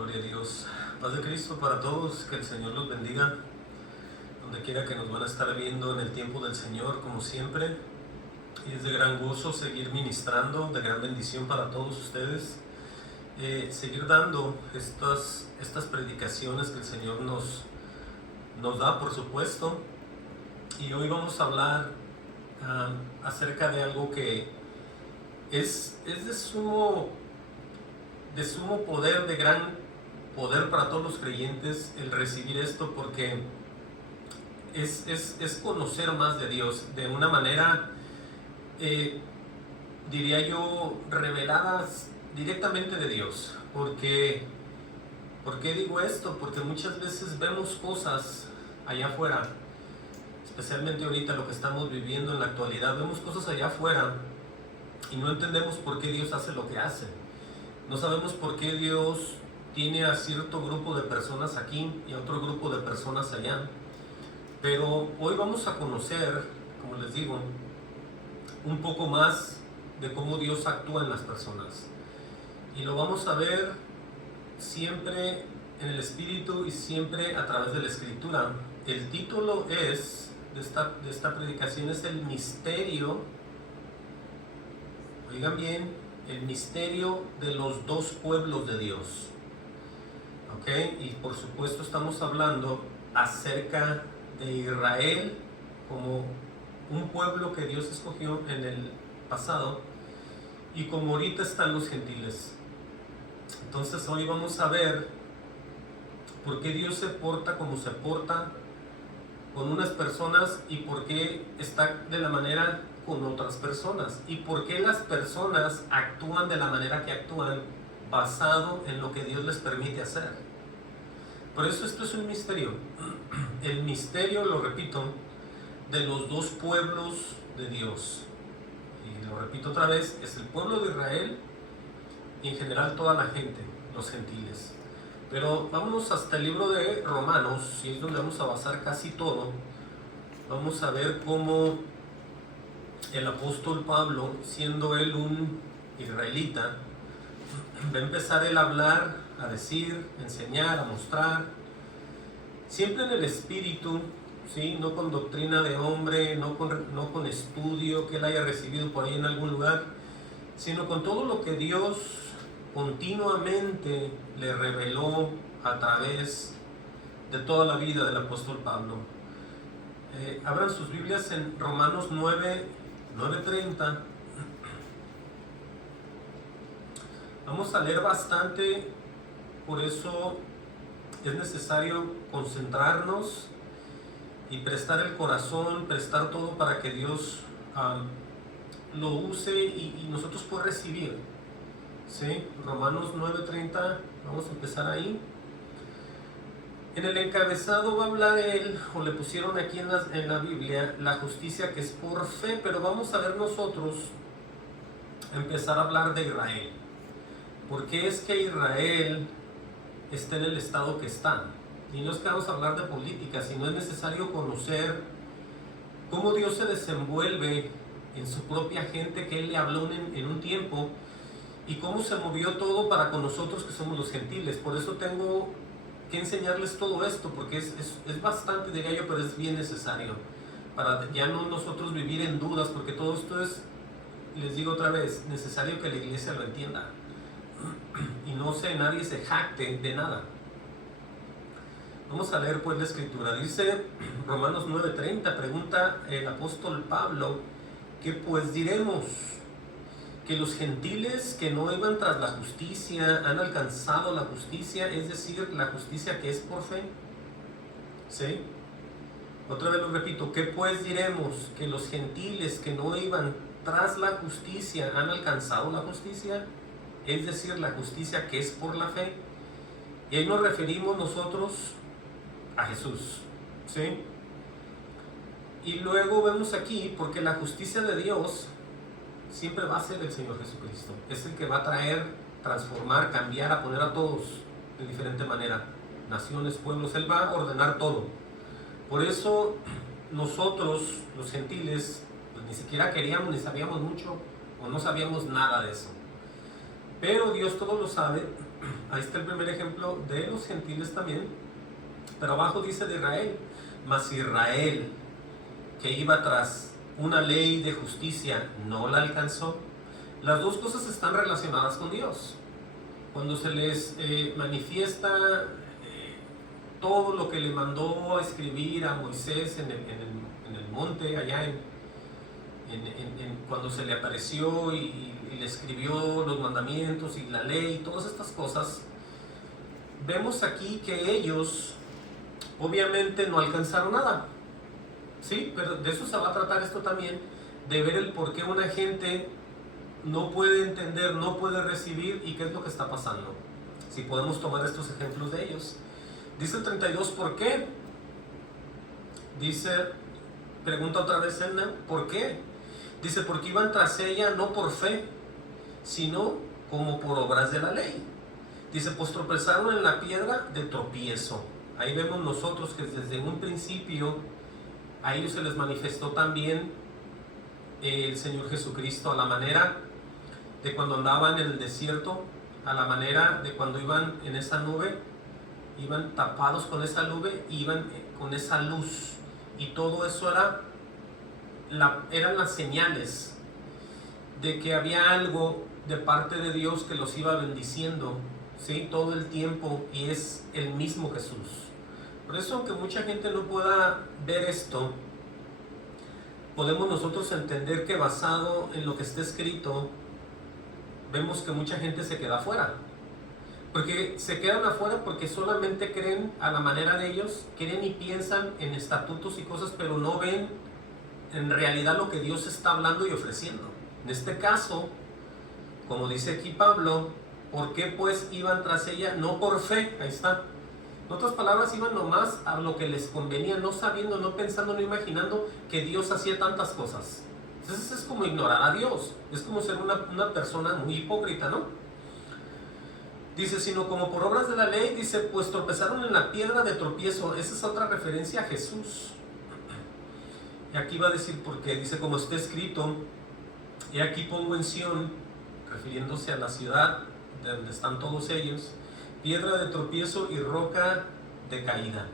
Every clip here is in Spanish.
Gloria a Dios. Paz de Cristo para todos, que el Señor los bendiga, donde quiera que nos van a estar viendo en el tiempo del Señor, como siempre. Y es de gran gozo seguir ministrando, de gran bendición para todos ustedes, seguir dando estas predicaciones que el Señor nos da, por supuesto. Y hoy vamos a hablar acerca de algo que es de sumo poder, de gran poder para todos los creyentes el recibir esto, porque es conocer más de Dios de una manera, diría yo, reveladas directamente de Dios. ¿Por qué digo esto? Porque muchas veces vemos cosas allá afuera, especialmente ahorita lo que estamos viviendo en la actualidad, vemos cosas allá afuera y no entendemos por qué Dios hace lo que hace. No sabemos por qué Dios tiene a cierto grupo de personas aquí y a otro grupo de personas allá. Pero hoy vamos a conocer, como les digo, un poco más de cómo Dios actúa en las personas. Y lo vamos a ver siempre en el Espíritu y siempre a través de la Escritura. El título de esta predicación es el misterio, oigan bien, el misterio de los dos pueblos de Dios. ¿Ok? Y por supuesto estamos hablando acerca de Israel como un pueblo que Dios escogió en el pasado y como ahorita están los gentiles. Entonces hoy vamos a ver por qué Dios se porta como se porta con unas personas y por qué está de la manera con otras personas y por qué las personas actúan de la manera que actúan basado en lo que Dios les permite hacer. Por eso esto es un misterio. El misterio, lo repito, de los dos pueblos de Dios. Y lo repito otra vez, es el pueblo de Israel y en general toda la gente, los gentiles. Pero vámonos hasta el libro de Romanos, y es donde vamos a basar casi todo. Vamos a ver cómo el apóstol Pablo, siendo él un israelita, va a empezar él a hablar, a decir, a enseñar, a mostrar, siempre en el Espíritu, ¿sí? No con doctrina de hombre, no con estudio que él haya recibido por ahí en algún lugar, sino con todo lo que Dios continuamente le reveló a través de toda la vida del apóstol Pablo. Abran sus Biblias en Romanos 9:30. Vamos a leer bastante, por eso es necesario concentrarnos y prestar el corazón, prestar todo para que Dios lo use y nosotros podamos recibir. ¿Sí? Romanos 9:30, vamos a empezar ahí. En el encabezado va a hablar él, o le pusieron aquí en la Biblia, la justicia que es por fe, pero vamos a ver nosotros empezar a hablar de Israel. ¿Por qué es que Israel está en el estado que está? Y no es que vamos a hablar de política, sino es necesario conocer cómo Dios se desenvuelve en su propia gente que Él le habló en un tiempo y cómo se movió todo para con nosotros que somos los gentiles. Por eso tengo que enseñarles todo esto, porque es bastante, diría yo, pero es bien necesario para ya no nosotros vivir en dudas, porque todo esto es, les digo otra vez, necesario que la iglesia lo entienda y nadie se jacte de nada. Vamos a leer pues la escritura. Dice Romanos 9:30, pregunta el apóstol Pablo, ¿qué pues diremos? ¿Que los gentiles que no iban tras la justicia han alcanzado la justicia, es decir, la justicia que es por fe? ¿Sí? Otra vez lo repito, ¿qué pues diremos? ¿Que los gentiles que no iban tras la justicia han alcanzado la justicia? Es decir, la justicia que es por la fe. Y ahí nos referimos nosotros a Jesús, ¿sí? Y luego vemos aquí, porque la justicia de Dios siempre va a ser el Señor Jesucristo. Es el que va a traer, transformar, cambiar, a poner a todos de diferente manera. Naciones, pueblos, Él va a ordenar todo. Por eso nosotros, los gentiles, pues ni siquiera queríamos, ni sabíamos mucho, o no sabíamos nada de eso. Pero Dios todo lo sabe ahí está el primer ejemplo de los gentiles también, pero abajo dice de Israel. Mas Israel, que iba tras una ley de justicia, no la alcanzó. Las dos cosas están relacionadas con Dios. Cuando se les manifiesta todo lo que le mandó a escribir a Moisés en el monte, allá cuando se le apareció y le escribió los mandamientos y la ley, todas estas cosas, vemos aquí que ellos obviamente no alcanzaron nada. Sí, pero de eso se va a tratar esto también, de ver el por qué una gente no puede entender, no puede recibir y qué es lo que está pasando. Si podemos tomar estos ejemplos de ellos. Dice el 32, ¿por qué? Dice, pregunta otra vez Elna, ¿por qué? Dice, porque iban tras ella no por fe, sino como por obras de la ley. Dice, pues tropezaron en la piedra de tropiezo. Ahí vemos nosotros que desde un principio a ellos se les manifestó también el Señor Jesucristo, a la manera de cuando andaban en el desierto, a la manera de cuando iban en esa nube, iban tapados con esa nube, iban con esa luz, y todo eso eran las señales de que había algo de parte de Dios que los iba bendiciendo, ¿sí? Todo el tiempo, y es el mismo Jesús. Por eso, aunque mucha gente no pueda ver esto, podemos nosotros entender que basado en lo que está escrito, vemos que mucha gente se queda afuera. Porque se quedan afuera porque solamente creen a la manera de ellos, creen y piensan en estatutos y cosas, pero no ven en realidad lo que Dios está hablando y ofreciendo. En este caso, como dice aquí Pablo, ¿por qué pues iban tras ella? No por fe, ahí está. En otras palabras, iban nomás a lo que les convenía, no sabiendo, no pensando, no imaginando que Dios hacía tantas cosas. Entonces es como ignorar a Dios, es como ser una persona muy hipócrita, ¿no? Dice, sino como por obras de la ley, dice, pues tropezaron en la piedra de tropiezo. Esa es otra referencia a Jesús. Y aquí va a decir por qué. Dice, como está escrito, y aquí pongo en Sión, refiriéndose a la ciudad de donde están todos ellos, piedra de tropiezo y roca de caída.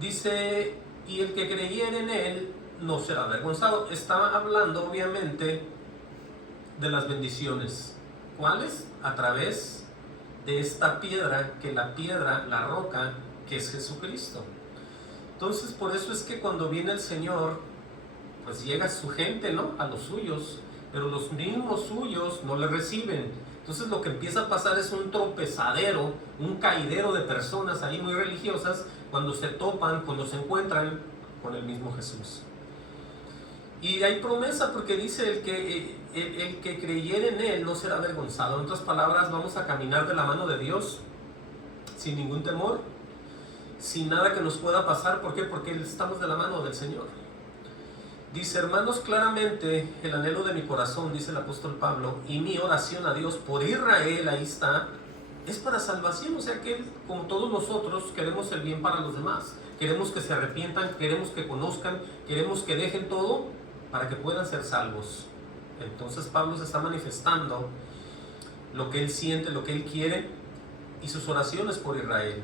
Dice, y el que creyere en él no será avergonzado. Está hablando obviamente de las bendiciones. ¿Cuáles? A través de esta piedra, que la piedra, la roca, que es Jesucristo. Entonces, por eso es que cuando viene el Señor, pues llega su gente, ¿no? A los suyos, pero los mismos suyos no le reciben. Entonces lo que empieza a pasar es un tropezadero, un caidero de personas ahí muy religiosas, cuando se topan, cuando se encuentran con el mismo Jesús. Y hay promesa porque dice, el que creyere en él no será avergonzado. En otras palabras, vamos a caminar de la mano de Dios sin ningún temor, sin nada que nos pueda pasar. ¿Por qué? Porque estamos de la mano del Señor. Dice, hermanos, claramente el anhelo de mi corazón, dice el apóstol Pablo, y mi oración a Dios por Israel, ahí está, es para salvación. O sea que, como todos nosotros, queremos el bien para los demás. Queremos que se arrepientan, queremos que conozcan, queremos que dejen todo para que puedan ser salvos. Entonces Pablo se está manifestando lo que él siente, lo que él quiere, y sus oraciones por Israel.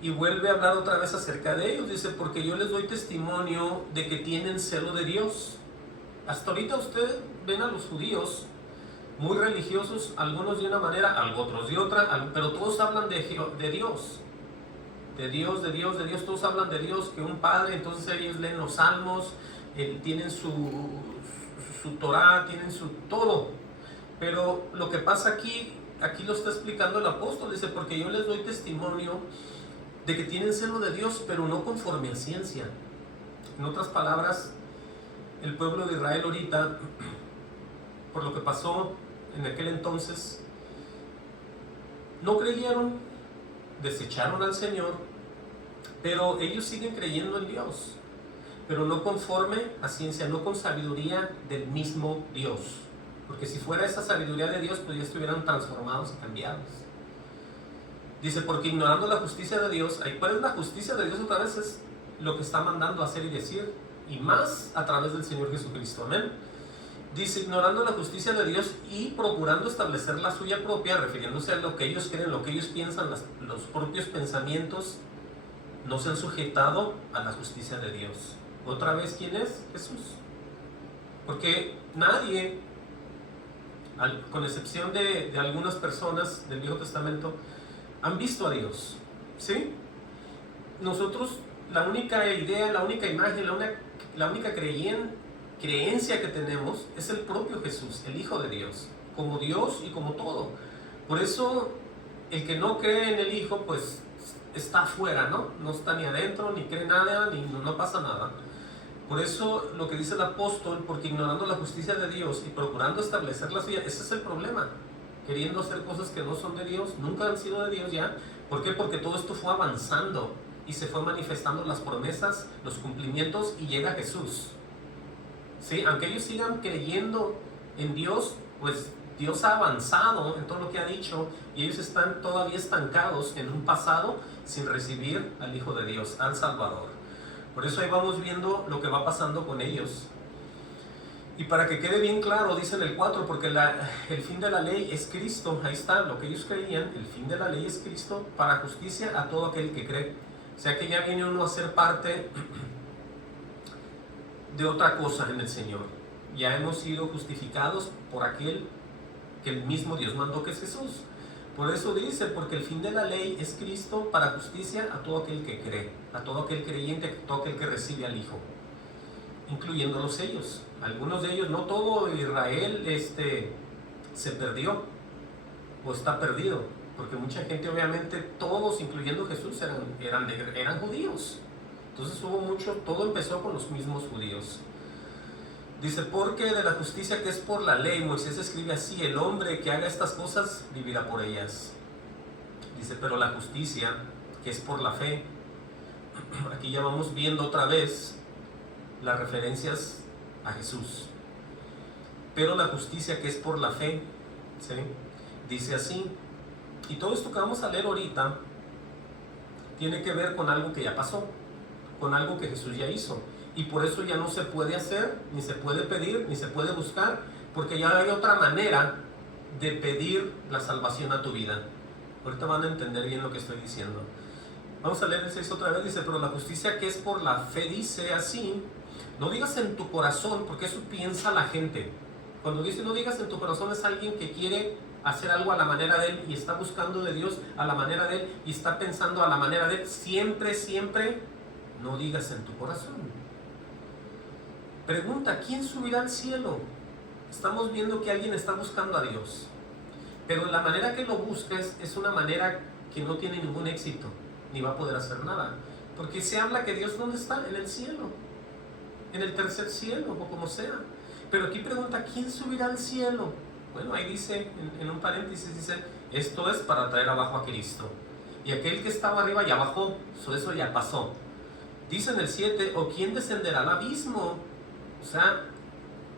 Y vuelve a hablar otra vez acerca de ellos. Dice, porque yo les doy testimonio de que tienen celo de Dios. Hasta ahorita ustedes ven a los judíos muy religiosos, algunos de una manera, otros de otra, pero todos hablan de Dios. De Dios, de Dios, de Dios. Todos hablan de Dios, que un Padre. Entonces ellos leen los salmos, tienen su Torah, tienen su todo. Pero lo que pasa aquí lo está explicando el apóstol. Dice, porque yo les doy testimonio de que tienen celo de Dios, pero no conforme a ciencia. En otras palabras, el pueblo de Israel ahorita, por lo que pasó en aquel entonces, no creyeron, desecharon al Señor, pero ellos siguen creyendo en Dios, pero no conforme a ciencia, no con sabiduría del mismo Dios. Porque si fuera esa sabiduría de Dios, pues ya estuvieran transformados y cambiados. Dice, porque ignorando la justicia de Dios, ¿cuál es la justicia de Dios? Otra vez es lo que está mandando hacer y decir, y más a través del Señor Jesucristo, amén. Dice, ignorando la justicia de Dios y procurando establecer la suya propia, refiriéndose a lo que ellos creen, lo que ellos piensan, los propios pensamientos, no se han sujetado a la justicia de Dios. Otra vez, ¿quién es? Jesús. Porque nadie, con excepción de algunas personas del Viejo Testamento, han visto a Dios. ¿Sí? Nosotros, la única idea, la única imagen, la única creencia que tenemos es el propio Jesús, el Hijo de Dios, como Dios y como todo. Por eso, el que no cree en el Hijo, pues está afuera, ¿no? No está ni adentro, ni cree nada, ni no pasa nada. Por eso lo que dice el apóstol, porque ignorando la justicia de Dios y procurando establecer la suya, ese es el problema. Queriendo hacer cosas que no son de Dios, nunca han sido de Dios ya. ¿Por qué? Porque todo esto fue avanzando y se fue manifestando las promesas, los cumplimientos, y llega Jesús. ¿Sí? Aunque ellos sigan creyendo en Dios, pues Dios ha avanzado en todo lo que ha dicho y ellos están todavía estancados en un pasado sin recibir al Hijo de Dios, al Salvador. Por eso ahí vamos viendo lo que va pasando con ellos. Y para que quede bien claro, dice en el 4, porque el fin de la ley es Cristo. Ahí está, lo que ellos creían, el fin de la ley es Cristo para justicia a todo aquel que cree. O sea que ya viene uno a ser parte de otra cosa en el Señor. Ya hemos sido justificados por aquel que el mismo Dios mandó, que es Jesús. Por eso dice, porque el fin de la ley es Cristo para justicia a todo aquel que cree, a todo aquel creyente, a todo aquel que recibe al Hijo, incluyéndolos ellos. Algunos de ellos, no todo Israel se perdió o está perdido, porque mucha gente, obviamente todos, incluyendo Jesús, eran judíos. Entonces todo empezó con los mismos judíos. Dice, porque de la justicia que es por la ley, Moisés escribe así, el hombre que haga estas cosas vivirá por ellas. Dice, pero la justicia que es por la fe, aquí ya vamos viendo otra vez las referencias a Jesús. Pero la justicia que es por la fe, ¿sí? Dice así, y todo esto que vamos a leer ahorita tiene que ver con algo que ya pasó, con algo que Jesús ya hizo. Y por eso ya no se puede hacer, ni se puede pedir, ni se puede buscar, porque ya hay otra manera de pedir la salvación a tu vida. Ahorita van a entender bien lo que estoy diciendo. Vamos a leer el 6 otra vez. Dice, pero la justicia que es por la fe dice así, no digas en tu corazón, porque eso piensa la gente. Cuando dice no digas en tu corazón, es alguien que quiere hacer algo a la manera de él y está buscando de Dios a la manera de él y está pensando a la manera de él. Siempre, siempre, no digas en tu corazón. Pregunta, ¿quién subirá al cielo? Estamos viendo que alguien está buscando a Dios, pero la manera que lo busques es una manera que no tiene ningún éxito, ni va a poder hacer nada, porque se habla que Dios ¿dónde está? En el cielo, en el tercer cielo, o como sea. Pero aquí pregunta, ¿quién subirá al cielo? Bueno, ahí dice, en un paréntesis dice, esto es para traer abajo a Cristo, y aquel que estaba arriba ya bajó, eso ya pasó. Dice en el 7, ¿o quién descenderá al abismo? O sea,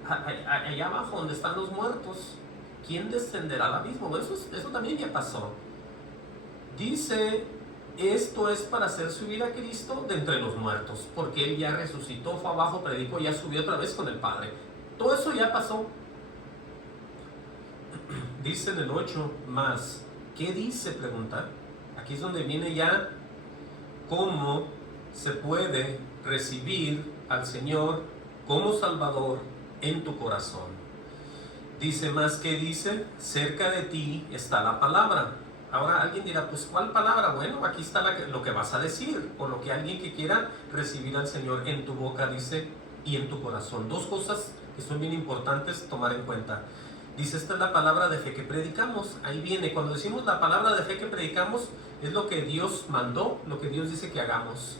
allá abajo donde están los muertos, ¿quién descenderá al abismo? Bueno, eso también ya pasó. Dice, esto es para hacer subir a Cristo de entre los muertos, porque Él ya resucitó, fue abajo, predicó, ya subió otra vez con el Padre. Todo eso ya pasó. Dice en el 8 más, ¿qué dice? Pregunta. Aquí es donde viene ya cómo se puede recibir al Señor como Salvador en tu corazón. Dice más que dice, cerca de ti está la palabra. Ahora alguien dirá, pues ¿cuál palabra? Bueno, aquí está lo que vas a decir, o lo que alguien que quiera recibir al Señor en tu boca dice, y en tu corazón. Dos cosas que son bien importantes tomar en cuenta. Dice, esta es la palabra de fe que predicamos. Ahí viene, cuando decimos la palabra de fe que predicamos, es lo que Dios mandó, lo que Dios dice que hagamos.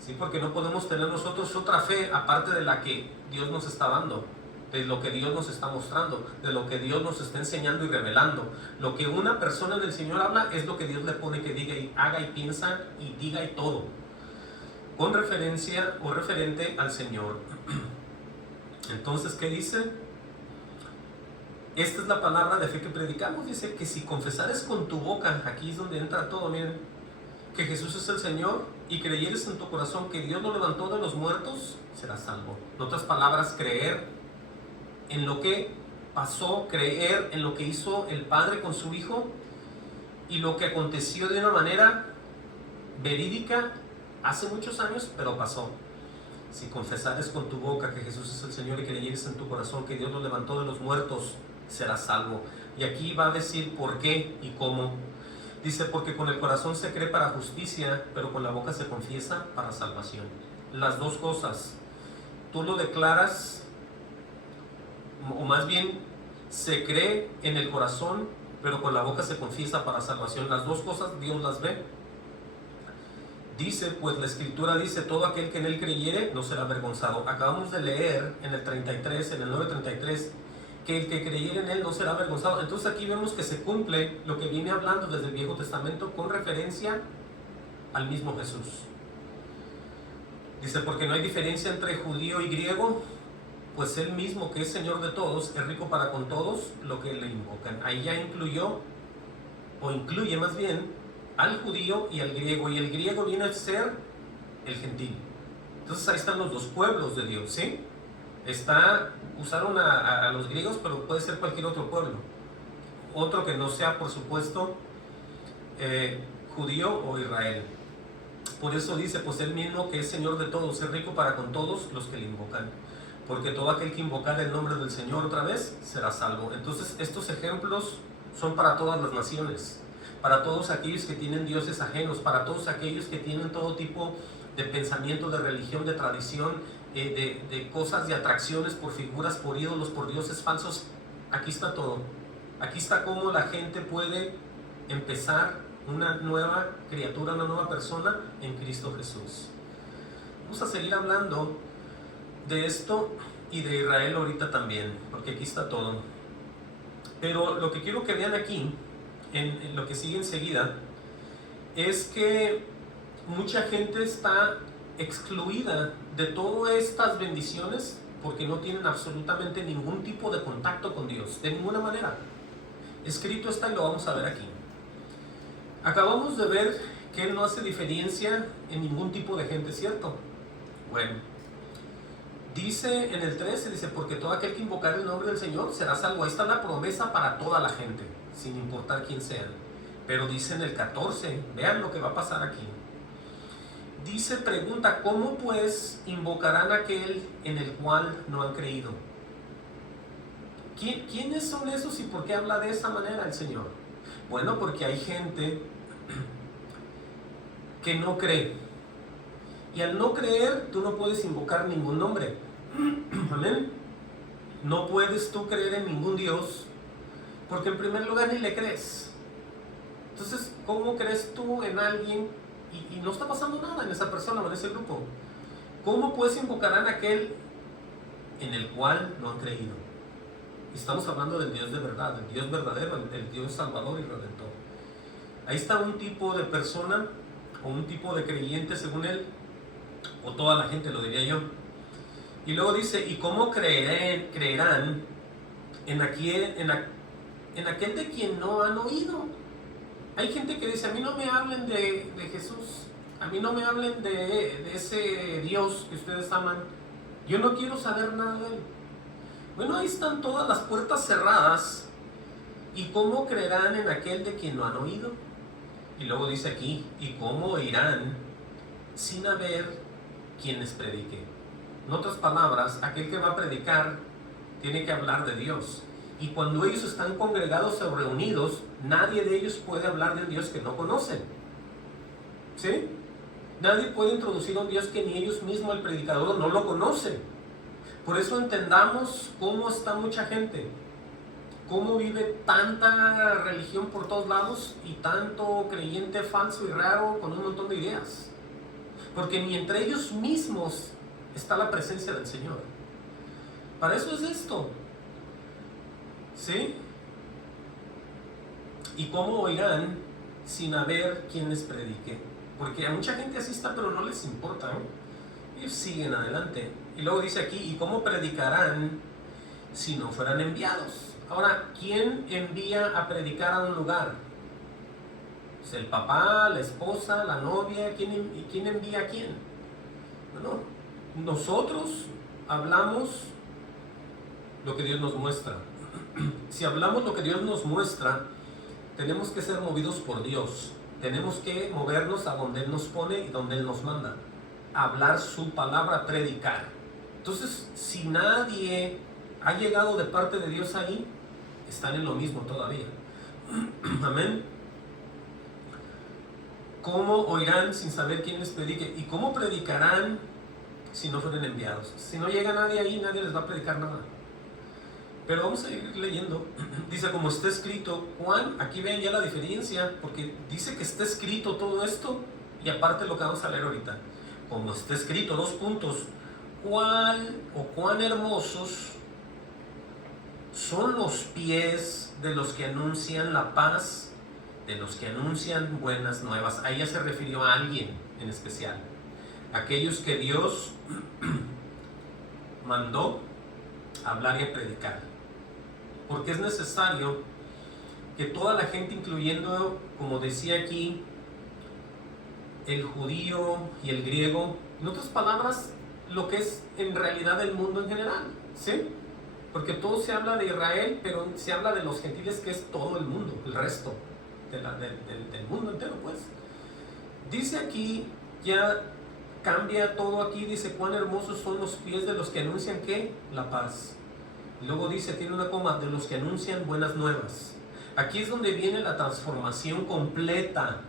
¿Sí? Porque no podemos tener nosotros otra fe aparte de la que Dios nos está dando, de lo que Dios nos está mostrando, de lo que Dios nos está enseñando y revelando. Lo que una persona del Señor habla es lo que Dios le pone que diga y haga y piensa y diga y todo, con referencia o referente al Señor. Entonces, ¿qué dice? Esta es la palabra de fe que predicamos. Dice que si confesares con tu boca, aquí es donde entra todo, miren, que Jesús es el Señor, y creyeres en tu corazón que Dios lo levantó de los muertos, serás salvo. En otras palabras, creer en lo que pasó, creer en lo que hizo el Padre con su Hijo y lo que aconteció de una manera verídica hace muchos años, pero pasó. Si confesares con tu boca que Jesús es el Señor y creyeres en tu corazón que Dios lo levantó de los muertos, serás salvo. Y aquí va a decir por qué y cómo. Dice, porque con el corazón se cree para justicia, pero con la boca se confiesa para salvación. Las dos cosas. Tú lo declaras, o más bien, se cree en el corazón, pero con la boca se confiesa para salvación. Las dos cosas Dios las ve. Dice, pues la Escritura dice, todo aquel que en él creyere no será avergonzado. Acabamos de leer en el 33, en el 9:33, que el que creyere en él no será avergonzado. Entonces aquí vemos que se cumple lo que viene hablando desde el Viejo Testamento con referencia al mismo Jesús. Dice, porque no hay diferencia entre judío y griego, pues él mismo que es Señor de todos, es rico para con todos lo que le invocan. Ahí ya incluyó, o incluye más bien, al judío y al griego, y el griego viene a ser el gentil. Entonces ahí están los dos pueblos de Dios, ¿sí? Usaron a los griegos, pero puede ser cualquier otro pueblo. Otro que no sea, por supuesto, judío o Israel. Por eso dice, pues él mismo que es Señor de todos, es rico para con todos los que le invocan. Porque todo aquel que invocar el nombre del Señor otra vez, será salvo. Entonces estos ejemplos son para todas las naciones, para todos aquellos que tienen dioses ajenos, para todos aquellos que tienen todo tipo de pensamiento, de religión, de tradición, de cosas, de atracciones por figuras, por ídolos, por dioses falsos. Aquí está todo. Aquí está cómo la gente puede empezar una nueva criatura, una nueva persona en Cristo Jesús. Vamos a seguir hablando de esto y de Israel ahorita también, porque aquí está todo. Pero lo que quiero que vean aquí, en lo que sigue enseguida, es que mucha gente está excluida de todas estas bendiciones porque no tienen absolutamente ningún tipo de contacto con Dios, de ninguna manera. Escrito está y lo vamos a ver aquí. Acabamos de ver que Él no hace diferencia en ningún tipo de gente, ¿cierto? Bueno, dice en el 13, dice, porque todo aquel que invocar el nombre del Señor será salvo. Ahí está la promesa para toda la gente, sin importar quién sean. Pero dice en el 14, vean lo que va a pasar aquí. Dice, pregunta, ¿cómo pues invocarán a aquel en el cual no han creído? ¿Quiénes son esos y por qué habla de esa manera el Señor? Bueno, porque hay gente que no cree. Y al no creer, tú no puedes invocar ningún nombre. Amén. No puedes tú creer en ningún Dios, porque en primer lugar ni le crees. Entonces, ¿cómo crees tú en alguien y no está pasando nada en esa persona o en ese grupo? ¿Cómo pues invocarán a aquel en el cual no han creído? Estamos hablando del Dios de verdad, el Dios verdadero, el Dios salvador y redentor. Ahí está un tipo de persona o un tipo de creyente según él, o toda la gente, lo diría yo. Y luego dice, ¿y cómo creerán en aquel de quien no han oído? Hay gente que dice, a mí no me hablen de Jesús, a mí no me hablen de ese Dios que ustedes aman, yo no quiero saber nada de él. Bueno, ahí están todas las puertas cerradas. ¿Y cómo creerán en aquel de quien no han oído? Y luego dice aquí, ¿y cómo irán sin haber quien les predique? En otras palabras, aquel que va a predicar tiene que hablar de Dios. Y cuando ellos están congregados o reunidos, nadie de ellos puede hablar de un Dios que no conocen. ¿Sí? Nadie puede introducir a un Dios que ni ellos mismos, el predicador, no lo conocen. Por eso entendamos cómo está mucha gente, cómo vive tanta religión por todos lados y tanto creyente falso y raro con un montón de ideas. Porque ni entre ellos mismos está la presencia del Señor. Para eso es esto. ¿Sí? ¿Y cómo oirán sin haber quien les predique? Porque a mucha gente así está, pero no les importa, ¿no? Ellos siguen adelante. Y luego dice aquí, ¿y cómo predicarán si no fueran enviados? Ahora, ¿quién envía a predicar a un lugar? Pues el papá, la esposa, la novia. ¿Quién envía a quién? Bueno, nosotros hablamos lo que Dios nos muestra. Si hablamos lo que Dios nos muestra, tenemos que ser movidos por Dios. Tenemos que movernos a donde Él nos pone y donde Él nos manda. Hablar su palabra, predicar. Entonces, si nadie ha llegado de parte de Dios ahí, están en lo mismo todavía. Amén. ¿Cómo oirán sin saber quién les predique? ¿Y cómo predicarán si no fueren enviados? Si no llega nadie ahí, nadie les va a predicar nada. Pero vamos a ir leyendo. Dice, como está escrito, Juan, aquí ven ya la diferencia, porque dice que está escrito todo esto, y aparte lo que vamos a leer ahorita. Como está escrito, 2 puntos. Cuán hermosos son los pies de los que anuncian la paz, de los que anuncian buenas nuevas. Ahí ya se refirió a alguien en especial. Aquellos que Dios mandó a hablar y a predicar. Porque es necesario que toda la gente, incluyendo, como decía aquí, el judío y el griego, en otras palabras, lo que es en realidad el mundo en general, ¿sí? Porque todo se habla de Israel, pero se habla de los gentiles, que es todo el mundo, el resto del mundo entero, pues. Dice aquí, ya cambia todo aquí, dice, cuán hermosos son los pies de los que anuncian, ¿qué? La paz. Y luego dice, tiene una coma, de los que anuncian buenas nuevas. Aquí es donde viene la transformación completa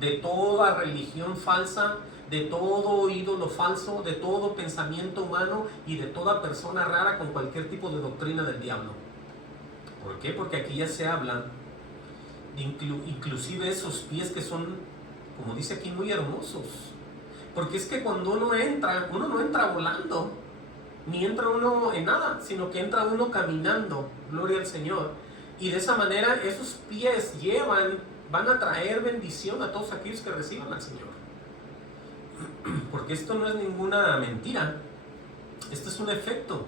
de toda religión falsa, de todo ídolo falso, de todo pensamiento humano y de toda persona rara con cualquier tipo de doctrina del diablo. ¿Por qué? Porque aquí ya se habla de inclusive esos pies que son, como dice aquí, muy hermosos. Porque es que cuando uno no entra volando, ni entra uno en nada, sino que entra uno caminando, gloria al Señor. Y de esa manera esos pies van a traer bendición a todos aquellos que reciban al Señor. Porque esto no es ninguna mentira, esto es un efecto,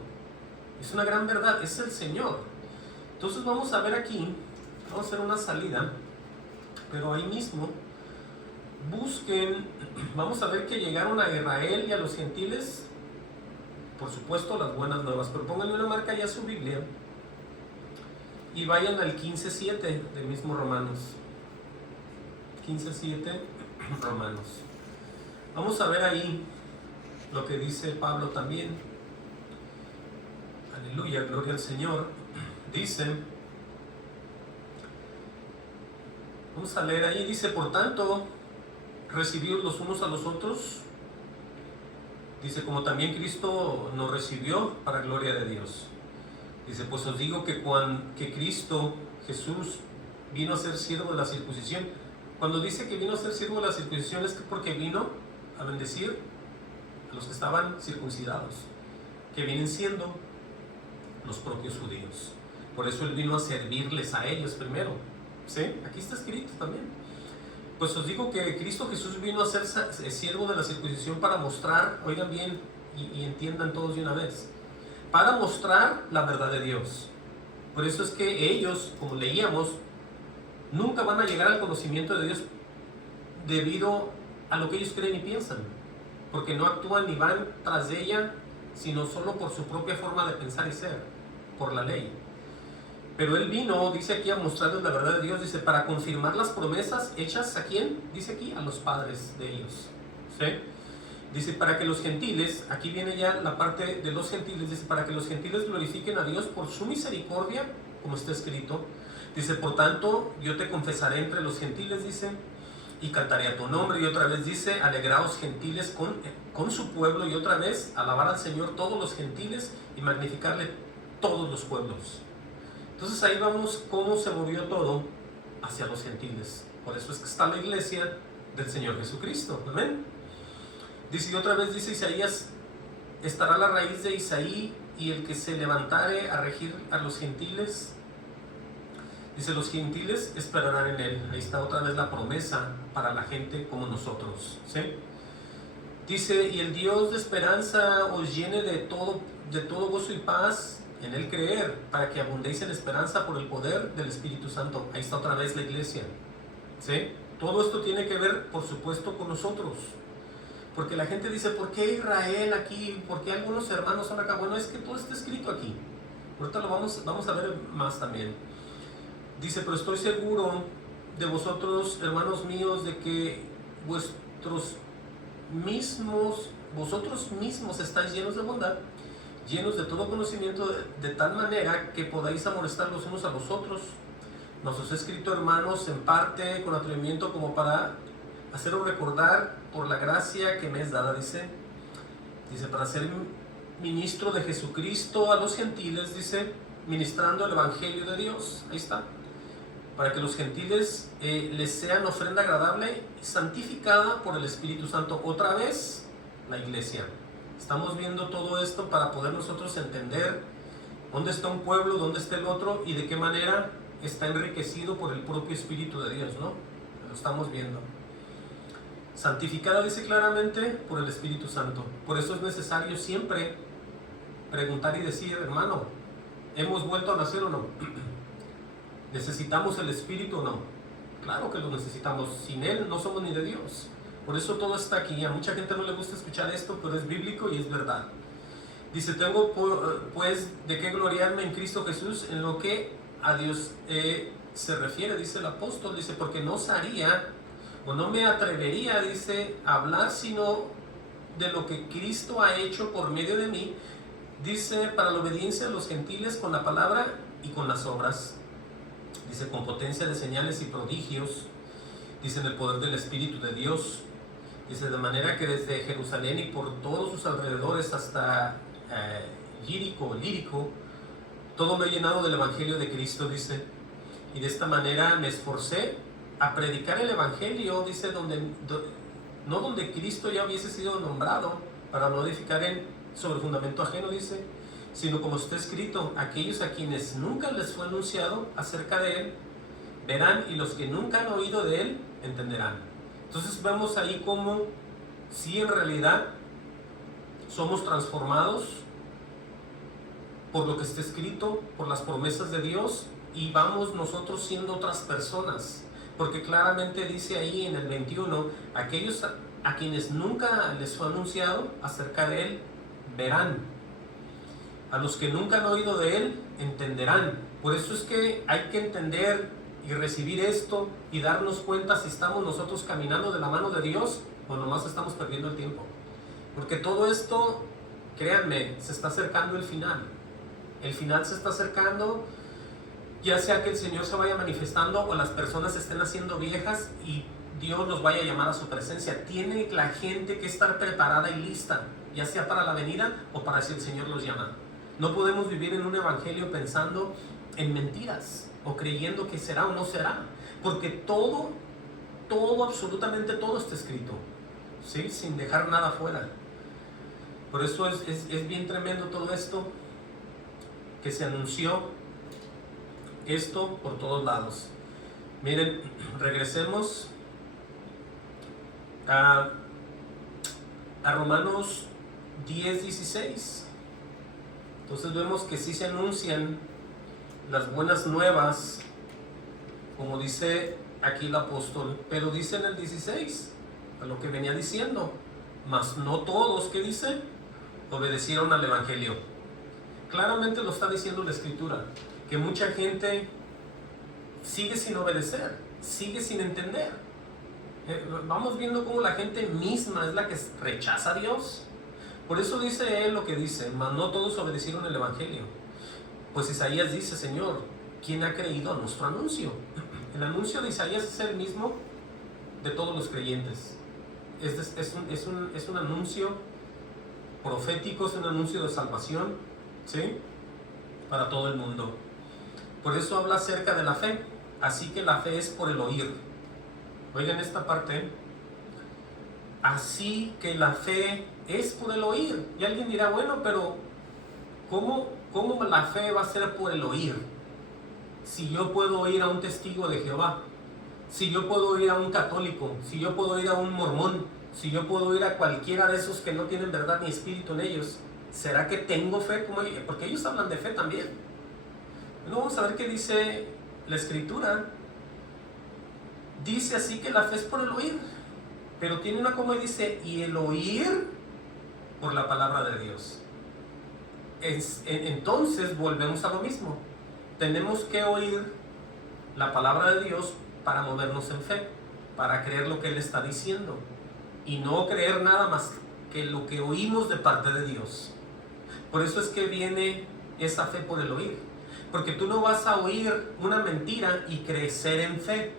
es una gran verdad, es el Señor. Entonces vamos a ver aquí, vamos a hacer una salida, pero ahí mismo busquen, vamos a ver que llegaron a Israel y a los gentiles, por supuesto las buenas nuevas, pero pónganle una marca ya a su Biblia y vayan al 15:7 del mismo Romanos. 15:7 Romanos. Vamos a ver ahí lo que dice Pablo también. Aleluya, gloria al Señor. Dice, vamos a leer ahí, dice, por tanto, recibid los unos a los otros. Dice, como también Cristo nos recibió para gloria de Dios. Dice, pues os digo que Cristo Jesús vino a ser siervo de la circuncisión. Cuando dice que vino a ser siervo de la circuncisión es que porque vino a bendecir a los que estaban circuncidados, que vienen siendo los propios judíos. Por eso Él vino a servirles a ellos primero. ¿Sí? Aquí está escrito también. Pues os digo que Cristo Jesús vino a ser siervo de la circuncisión para mostrar, oigan bien y entiendan todos de una vez, para mostrar la verdad de Dios. Por eso es que ellos, como leíamos, nunca van a llegar al conocimiento de Dios debido a lo que ellos creen y piensan, porque no actúan ni van tras de ella, sino solo por su propia forma de pensar y ser, por la ley. Pero Él vino, dice aquí, a mostrarles la verdad de Dios, dice, para confirmar las promesas hechas, ¿a quién? Dice aquí, a los padres de ellos. ¿Sí? Dice, para que los gentiles, aquí viene ya la parte de los gentiles, dice, para que los gentiles glorifiquen a Dios por su misericordia, como está escrito. Dice, por tanto, yo te confesaré entre los gentiles, dice, y cantaré a tu nombre. Y otra vez dice, alegraos gentiles con su pueblo. Y otra vez, alabar al Señor todos los gentiles y magnificarle todos los pueblos. Entonces ahí vamos cómo se movió todo hacia los gentiles. Por eso es que está la iglesia del Señor Jesucristo. Amén. Dice, y otra vez dice Isaías, estará la raíz de Isaí y el que se levantare a regir a los gentiles. Dice, los gentiles esperarán en él. Ahí está otra vez la promesa para la gente como nosotros. ¿Sí? Dice, y el Dios de esperanza os llene de todo gozo y paz en Él creer, para que abundéis en esperanza por el poder del Espíritu Santo. Ahí está otra vez la iglesia. ¿Sí? Todo esto tiene que ver, por supuesto, con nosotros. Porque la gente dice, ¿por qué Israel aquí? ¿Por qué algunos hermanos son acá? Bueno, es que todo está escrito aquí. Ahorita lo vamos a ver más también. Dice, pero estoy seguro de vosotros, hermanos míos, de que vosotros mismos estáis llenos de bondad, llenos de todo conocimiento, de tal manera que podáis amonestar los unos a los otros. Nos os he escrito, hermanos, en parte con atrevimiento, como para haceros recordar por la gracia que me es dada, dice, para ser ministro de Jesucristo a los gentiles, dice, ministrando el Evangelio de Dios. Ahí está. Para que los gentiles les sean ofrenda agradable y santificada por el Espíritu Santo. Otra vez, la iglesia. Estamos viendo todo esto para poder nosotros entender dónde está un pueblo, dónde está el otro y de qué manera está enriquecido por el propio Espíritu de Dios, ¿no? Lo estamos viendo. Santificada, dice claramente, por el Espíritu Santo. Por eso es necesario siempre preguntar y decir, hermano, ¿hemos vuelto a nacer o no? ¿Necesitamos el Espíritu o no? Claro que lo necesitamos. Sin Él no somos ni de Dios. Por eso todo está aquí. A mucha gente no le gusta escuchar esto, pero es bíblico y es verdad. Dice, tengo pues de qué gloriarme en Cristo Jesús en lo que a Dios se refiere, dice el apóstol. Dice, porque no osaría o no me atrevería, dice, a hablar sino de lo que Cristo ha hecho por medio de mí, dice, para la obediencia de los gentiles con la palabra y con las obras. Dice, con potencia de señales y prodigios, dice, en el poder del Espíritu de Dios. Dice, de manera que desde Jerusalén y por todos sus alrededores hasta Lírico, todo me he llenado del Evangelio de Cristo, dice. Y de esta manera me esforcé a predicar el Evangelio, dice, no donde Cristo ya hubiese sido nombrado, para no edificar sobre fundamento ajeno, dice, sino como está escrito, aquellos a quienes nunca les fue anunciado acerca de Él, verán, y los que nunca han oído de Él, entenderán. Entonces vemos ahí cómo, si en realidad somos transformados por lo que está escrito, por las promesas de Dios, y vamos nosotros siendo otras personas, porque claramente dice ahí en el 21, aquellos a quienes nunca les fue anunciado acerca de Él, verán. A los que nunca han oído de Él, entenderán. Por eso es que hay que entender y recibir esto y darnos cuenta si estamos nosotros caminando de la mano de Dios o nomás estamos perdiendo el tiempo. Porque todo esto, créanme, se está acercando el final. El final se está acercando, ya sea que el Señor se vaya manifestando o las personas estén haciendo viejas y Dios los vaya a llamar a su presencia. Tiene la gente que estar preparada y lista, ya sea para la venida o para si el Señor los llama. No podemos vivir en un evangelio pensando en mentiras o creyendo que será o no será, porque todo, absolutamente todo está escrito, ¿sí? Sin dejar nada fuera. Por eso es bien tremendo todo esto, que se anunció esto por todos lados. Miren, regresemos a Romanos 10:16. Entonces vemos que sí se anuncian las buenas nuevas, como dice aquí el apóstol, pero dice en el 16, a lo que venía diciendo, mas no todos, ¿qué dice? Obedecieron al Evangelio. Claramente lo está diciendo la Escritura, que mucha gente sigue sin obedecer, sigue sin entender. Vamos viendo cómo la gente misma es la que rechaza a Dios. Por eso dice él lo que dice, mas no todos obedecieron el Evangelio. Pues Isaías dice, Señor, ¿quién ha creído a nuestro anuncio? El anuncio de Isaías es el mismo de todos los creyentes. Es un anuncio profético, es un anuncio de salvación, ¿sí? Para todo el mundo. Por eso habla acerca de la fe. Así que la fe es por el oír. Oigan esta parte. Así que la fe es por el oír. Y alguien dirá, bueno, pero ¿cómo la fe va a ser por el oír? Si yo puedo oír a un testigo de Jehová, si yo puedo oír a un católico, si yo puedo oír a un mormón, si yo puedo oír a cualquiera de esos que no tienen verdad ni espíritu en ellos, ¿será que tengo fe como ellos? Porque ellos hablan de fe también. Bueno, vamos a ver qué dice la Escritura. Dice así que la fe es por el oír, pero tiene una como dice, y el oír por la palabra de Dios. entonces volvemos a lo mismo. Tenemos que oír la palabra de Dios para movernos en fe, para creer lo que Él está diciendo y no creer nada más que lo que oímos de parte de Dios. Por eso es que viene esa fe por el oír, porque tú no vas a oír una mentira y crecer en fe.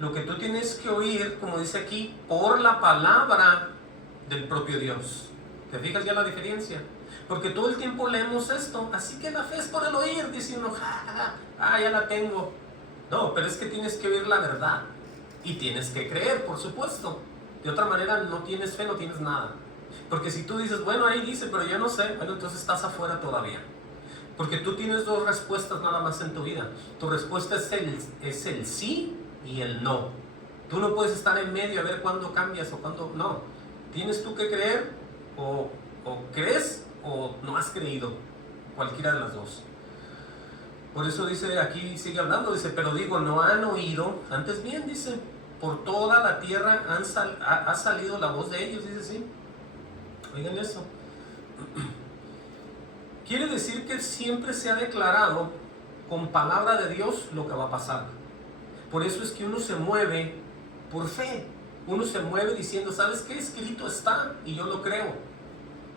Lo que tú tienes que oír, como dice aquí, por la palabra del propio Dios. ¿Te fijas ya la diferencia? Porque todo el tiempo leemos esto, así que la fe es por el oír, dice uno, ya la tengo. No, pero es que tienes que oír la verdad y tienes que creer, por supuesto. De otra manera no tienes fe, no tienes nada. Porque si tú dices, bueno, ahí dice, pero yo no sé, bueno, entonces estás afuera todavía. Porque tú tienes dos respuestas nada más en tu vida. Tu respuesta es el sí y el no. Tú no puedes estar en medio a ver cuándo cambias o cuándo no. Tienes tú que creer o crees o no has creído. Cualquiera de las dos. Por eso dice aquí, sigue hablando, dice, pero digo, no han oído. Antes bien, dice, por toda la tierra ha salido la voz de ellos, dice así. Oigan eso. Quiere decir que siempre se ha declarado con palabra de Dios lo que va a pasar. Por eso es que uno se mueve por fe. Uno se mueve diciendo, ¿sabes qué? Escrito está y yo lo creo.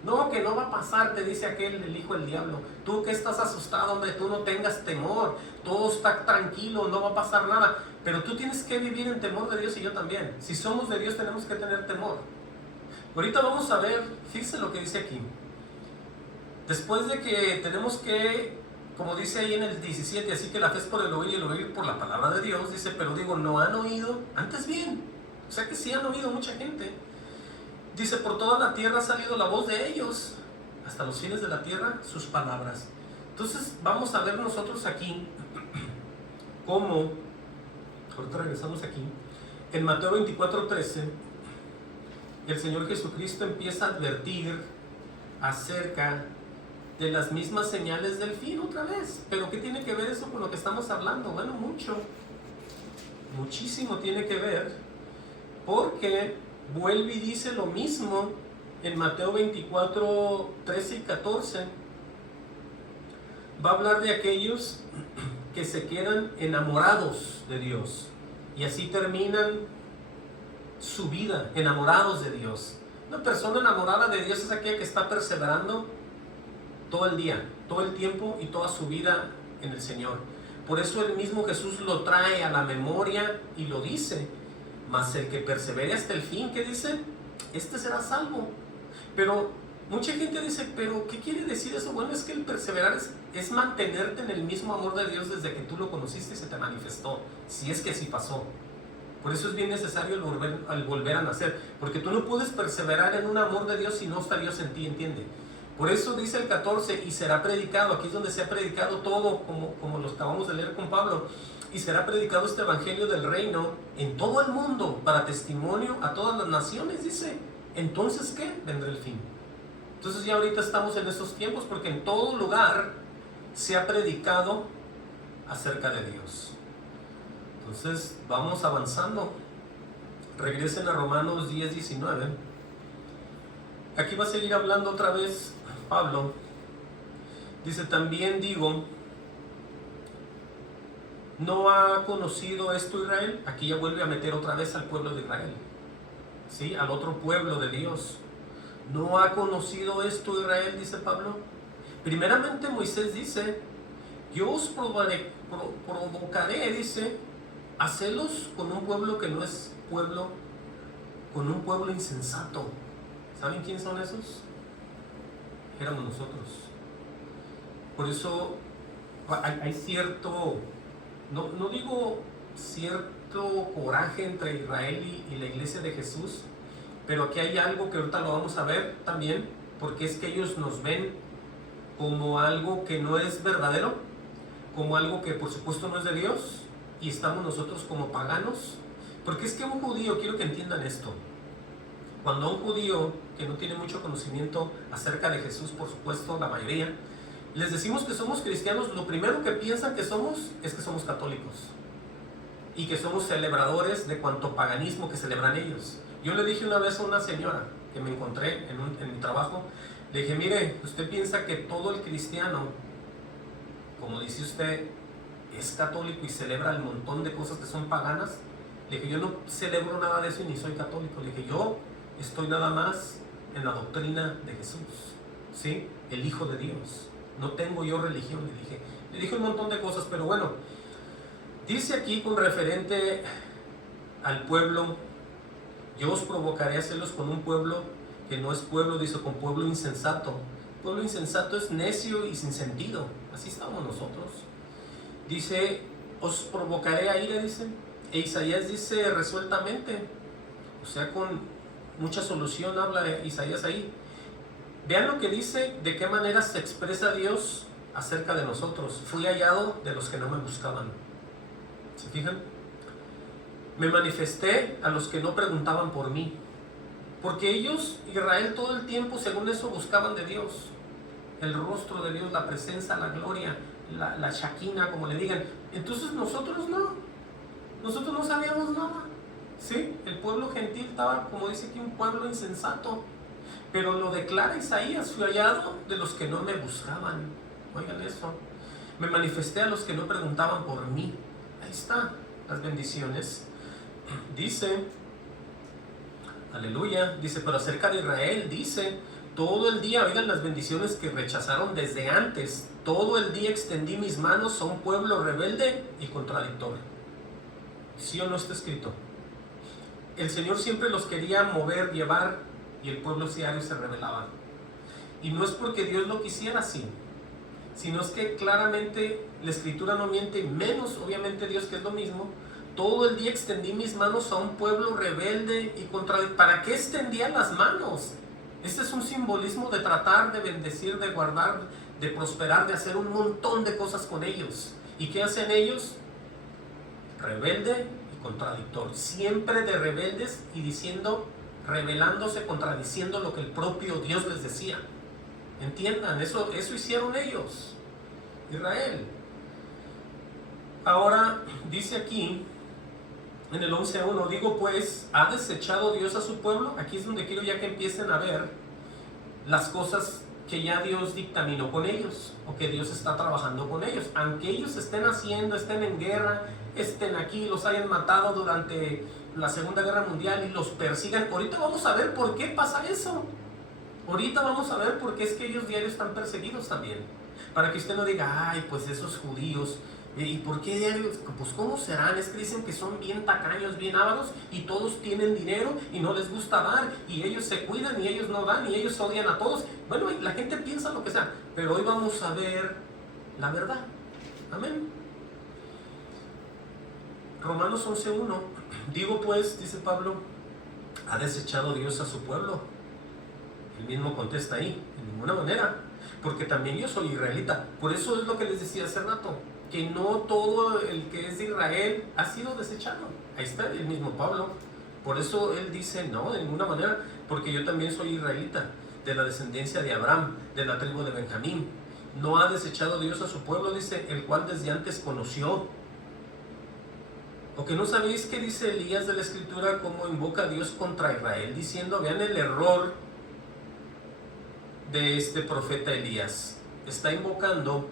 No, que no va a pasar, te dice aquel, el hijo del diablo. Tú que estás asustado, hombre, tú no tengas temor. Todo está tranquilo, no va a pasar nada. Pero tú tienes que vivir en temor de Dios y yo también. Si somos de Dios tenemos que tener temor. Ahorita vamos a ver, fíjense lo que dice aquí. Después de que tenemos que, como dice ahí en el 17, así que la fe es por el oír y el oír por la palabra de Dios, dice, pero digo, no han oído, antes bien. O sea que sí han oído mucha gente. Dice, por toda la tierra ha salido la voz de ellos, hasta los fines de la tierra, sus palabras. Entonces vamos a ver nosotros aquí cómo, ahorita regresamos aquí, en Mateo 24:13, el Señor Jesucristo empieza a advertir acerca de las mismas señales del fin otra vez. Pero ¿qué tiene que ver eso con lo que estamos hablando? Bueno, muchísimo tiene que ver, porque vuelve y dice lo mismo en Mateo 24:13 y 14. Va a hablar de aquellos que se quedan enamorados de Dios y así terminan su vida enamorados de Dios. Una persona enamorada de Dios es aquella que está perseverando todo el día, todo el tiempo y toda su vida en el Señor. Por eso el mismo Jesús lo trae a la memoria y lo dice. Mas el que persevere hasta el fin, ¿qué dice? Este será salvo. Pero mucha gente dice, ¿pero qué quiere decir eso? Bueno, es que el perseverar es mantenerte en el mismo amor de Dios desde que tú lo conociste y se te manifestó, si es que así pasó. Por eso es bien necesario el volver a nacer, porque tú no puedes perseverar en un amor de Dios si no está Dios en ti, ¿entiende? Por eso dice el 14, y será predicado, aquí es donde se ha predicado todo, como lo acabamos de leer con Pablo, y será predicado este evangelio del reino en todo el mundo para testimonio a todas las naciones, dice. Entonces, ¿qué? Vendrá el fin. Entonces ya ahorita estamos en estos tiempos porque en todo lugar se ha predicado acerca de Dios. Entonces vamos avanzando. Regresen a Romanos 10:19. Aquí va a seguir hablando otra vez Pablo. Dice, también digo, ¿no ha conocido esto Israel? Aquí ya vuelve a meter otra vez al pueblo de Israel, ¿sí? Al otro pueblo de Dios. ¿No ha conocido esto Israel? Dice Pablo. Primeramente Moisés dice, yo os provocaré, dice, a celos con un pueblo que no es pueblo, con un pueblo insensato. ¿Saben quiénes son esos? Éramos nosotros. Por eso hay cierto, no digo cierto coraje entre Israel y la iglesia de Jesús, pero aquí hay algo que ahorita lo vamos a ver también, porque es que ellos nos ven como algo que no es verdadero, como algo que por supuesto no es de Dios, y estamos nosotros como paganos. Porque es que un judío, quiero que entiendan esto, cuando a un judío que no tiene mucho conocimiento acerca de Jesús, por supuesto la mayoría, les decimos que somos cristianos, lo primero que piensan que somos es que somos católicos y que somos celebradores de cuanto paganismo que celebran ellos. Yo le dije una vez a una señora que me encontré en mi trabajo, Le dije, mire, usted piensa que todo el cristiano, como dice usted, es católico y celebra el montón de cosas que son paganas. Le dije, yo no celebro nada de eso y ni soy católico. Le dije, yo estoy nada más en la doctrina de Jesús, ¿sí? El Hijo de Dios. No tengo yo religión, le dije un montón de cosas, pero bueno, dice aquí con referente al pueblo, yo os provocaré a hacerlos con un pueblo que no es pueblo, dice, con pueblo insensato. Pueblo insensato es necio y sin sentido, así estamos nosotros. Dice, os provocaré a ira, dice, e Isaías dice resueltamente, o sea, con mucha solución habla Isaías ahí. Vean lo que dice, de qué manera se expresa Dios acerca de nosotros. Fui hallado de los que no me buscaban. ¿Se fijan? Me manifesté a los que no preguntaban por mí. Porque ellos, Israel, todo el tiempo, según eso, buscaban de Dios. El rostro de Dios, la presencia, la gloria, la Shekinah, como le digan. Entonces nosotros no. Nosotros no sabíamos nada. ¿Sí? El pueblo gentil estaba, como dice aquí, un pueblo insensato. Pero lo declara Isaías, fui hallado de los que no me buscaban. Oigan eso. Me manifesté a los que no preguntaban por mí. Ahí está, las bendiciones. Dice, aleluya, dice, pero acerca de Israel, dice, todo el día, oigan las bendiciones que rechazaron desde antes. Todo el día extendí mis manos a un pueblo rebelde y contradictorio. ¿Sí o no está escrito? El Señor siempre los quería mover, llevar, y el pueblo diario se rebelaba. Y no es porque Dios lo quisiera así, sino es que claramente la Escritura no miente, menos obviamente Dios, que es lo mismo. Todo el día extendí mis manos a un pueblo rebelde y contradictorio. ¿Para qué extendía las manos? Este es un simbolismo de tratar, de bendecir, de guardar, de prosperar, de hacer un montón de cosas con ellos. ¿Y qué hacen ellos? Rebelde y contradictorio. Siempre de rebeldes y diciendo, rebelándose, contradiciendo lo que el propio Dios les decía. Entiendan, eso hicieron ellos, Israel. Ahora dice aquí en el 11:1, digo pues, ¿ha desechado Dios a su pueblo? Aquí es donde quiero ya que empiecen a ver las cosas que ya Dios dictaminó con ellos, o que Dios está trabajando con ellos. Aunque ellos estén haciendo, estén en guerra, estén aquí, los hayan matado durante la Segunda Guerra Mundial y los persigan, ahorita vamos a ver por qué pasa eso. Ahorita vamos a ver por qué es que ellos diarios están perseguidos también. Para que usted no diga, ay, pues esos judíos, ¿y por qué diarios? Pues ¿cómo serán? Es que dicen que son bien tacaños, bien ávaros, y todos tienen dinero y no les gusta dar, y ellos se cuidan y ellos no dan, y ellos odian a todos. Bueno, la gente piensa lo que sea, pero hoy vamos a ver la verdad. Amén. Romanos 11:1, digo pues, dice Pablo, ¿ha desechado Dios a su pueblo? Él mismo contesta ahí, de ninguna manera, porque también yo soy israelita. Por eso es lo que les decía hace rato, que no todo el que es de Israel ha sido desechado. Ahí está el mismo Pablo. Por eso él dice, no, de ninguna manera, porque yo también soy israelita, de la descendencia de Abraham, de la tribu de Benjamín. No ha desechado Dios a su pueblo, dice, el cual desde antes conoció. ¿O que no sabéis qué dice Elías de la Escritura, cómo invoca a Dios contra Israel? Diciendo, vean el error de este profeta Elías. Está invocando,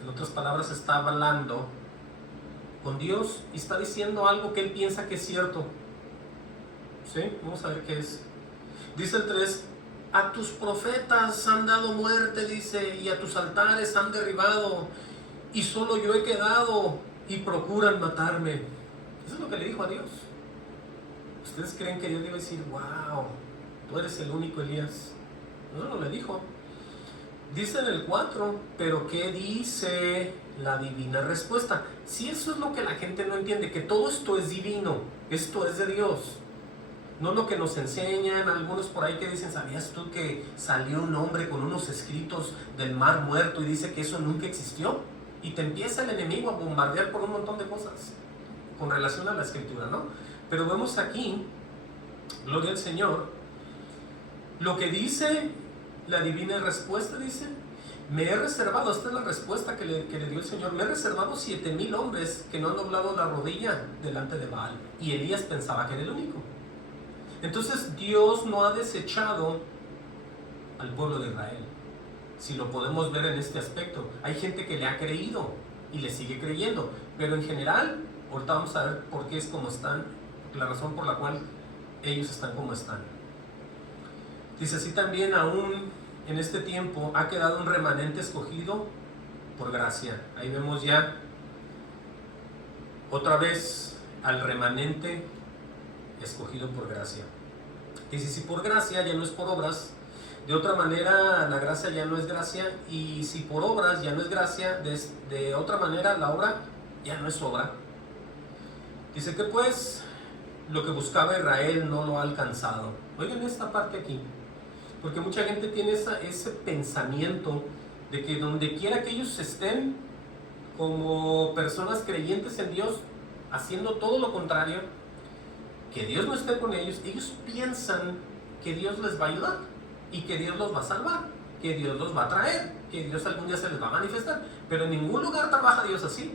en otras palabras, está hablando con Dios y está diciendo algo que él piensa que es cierto. ¿Sí? Vamos a ver qué es. Dice el 3, a tus profetas han dado muerte, dice, y a tus altares han derribado, y solo yo he quedado, y procuran matarme. Eso es lo que le dijo a Dios. ¿Ustedes creen que Dios debe decir, wow, tú eres el único Elías? No le dijo. Dice en el 4, pero ¿qué dice la divina respuesta? Si eso es lo que la gente no entiende, que todo esto es divino, esto es de Dios. No lo que nos enseñan algunos por ahí que dicen, ¿sabías tú que salió un hombre con unos escritos del mar muerto y dice que eso nunca existió? Y te empieza el enemigo a bombardear por un montón de cosas con relación a la Escritura, ¿no? Pero vemos aquí, gloria al Señor, lo que dice la divina respuesta, dice, me he reservado, esta es la respuesta que le dio el Señor, me he reservado 7,000 hombres que no han doblado la rodilla delante de Baal. Y Elías pensaba que era el único. Entonces Dios no ha desechado al pueblo de Israel. Si lo podemos ver en este aspecto, hay gente que le ha creído y le sigue creyendo, pero en general, ahorita vamos a ver por qué es como están, la razón por la cual ellos están como están. Dice así también, aún en este tiempo ha quedado un remanente escogido por gracia. Ahí vemos ya otra vez al remanente escogido por gracia. Dice, si por gracia ya no es por obras, de otra manera la gracia ya no es gracia, y si por obras ya no es gracia, de otra manera la obra ya no es obra. Dice que pues lo que buscaba Israel no lo ha alcanzado. Oigan esta parte aquí, porque mucha gente tiene ese pensamiento de que donde quiera que ellos estén como personas creyentes en Dios, haciendo todo lo contrario, que Dios no esté con ellos, ellos piensan que Dios les va a ayudar y que Dios los va a salvar, que Dios los va a traer, que Dios algún día se les va a manifestar. Pero en ningún lugar trabaja Dios así,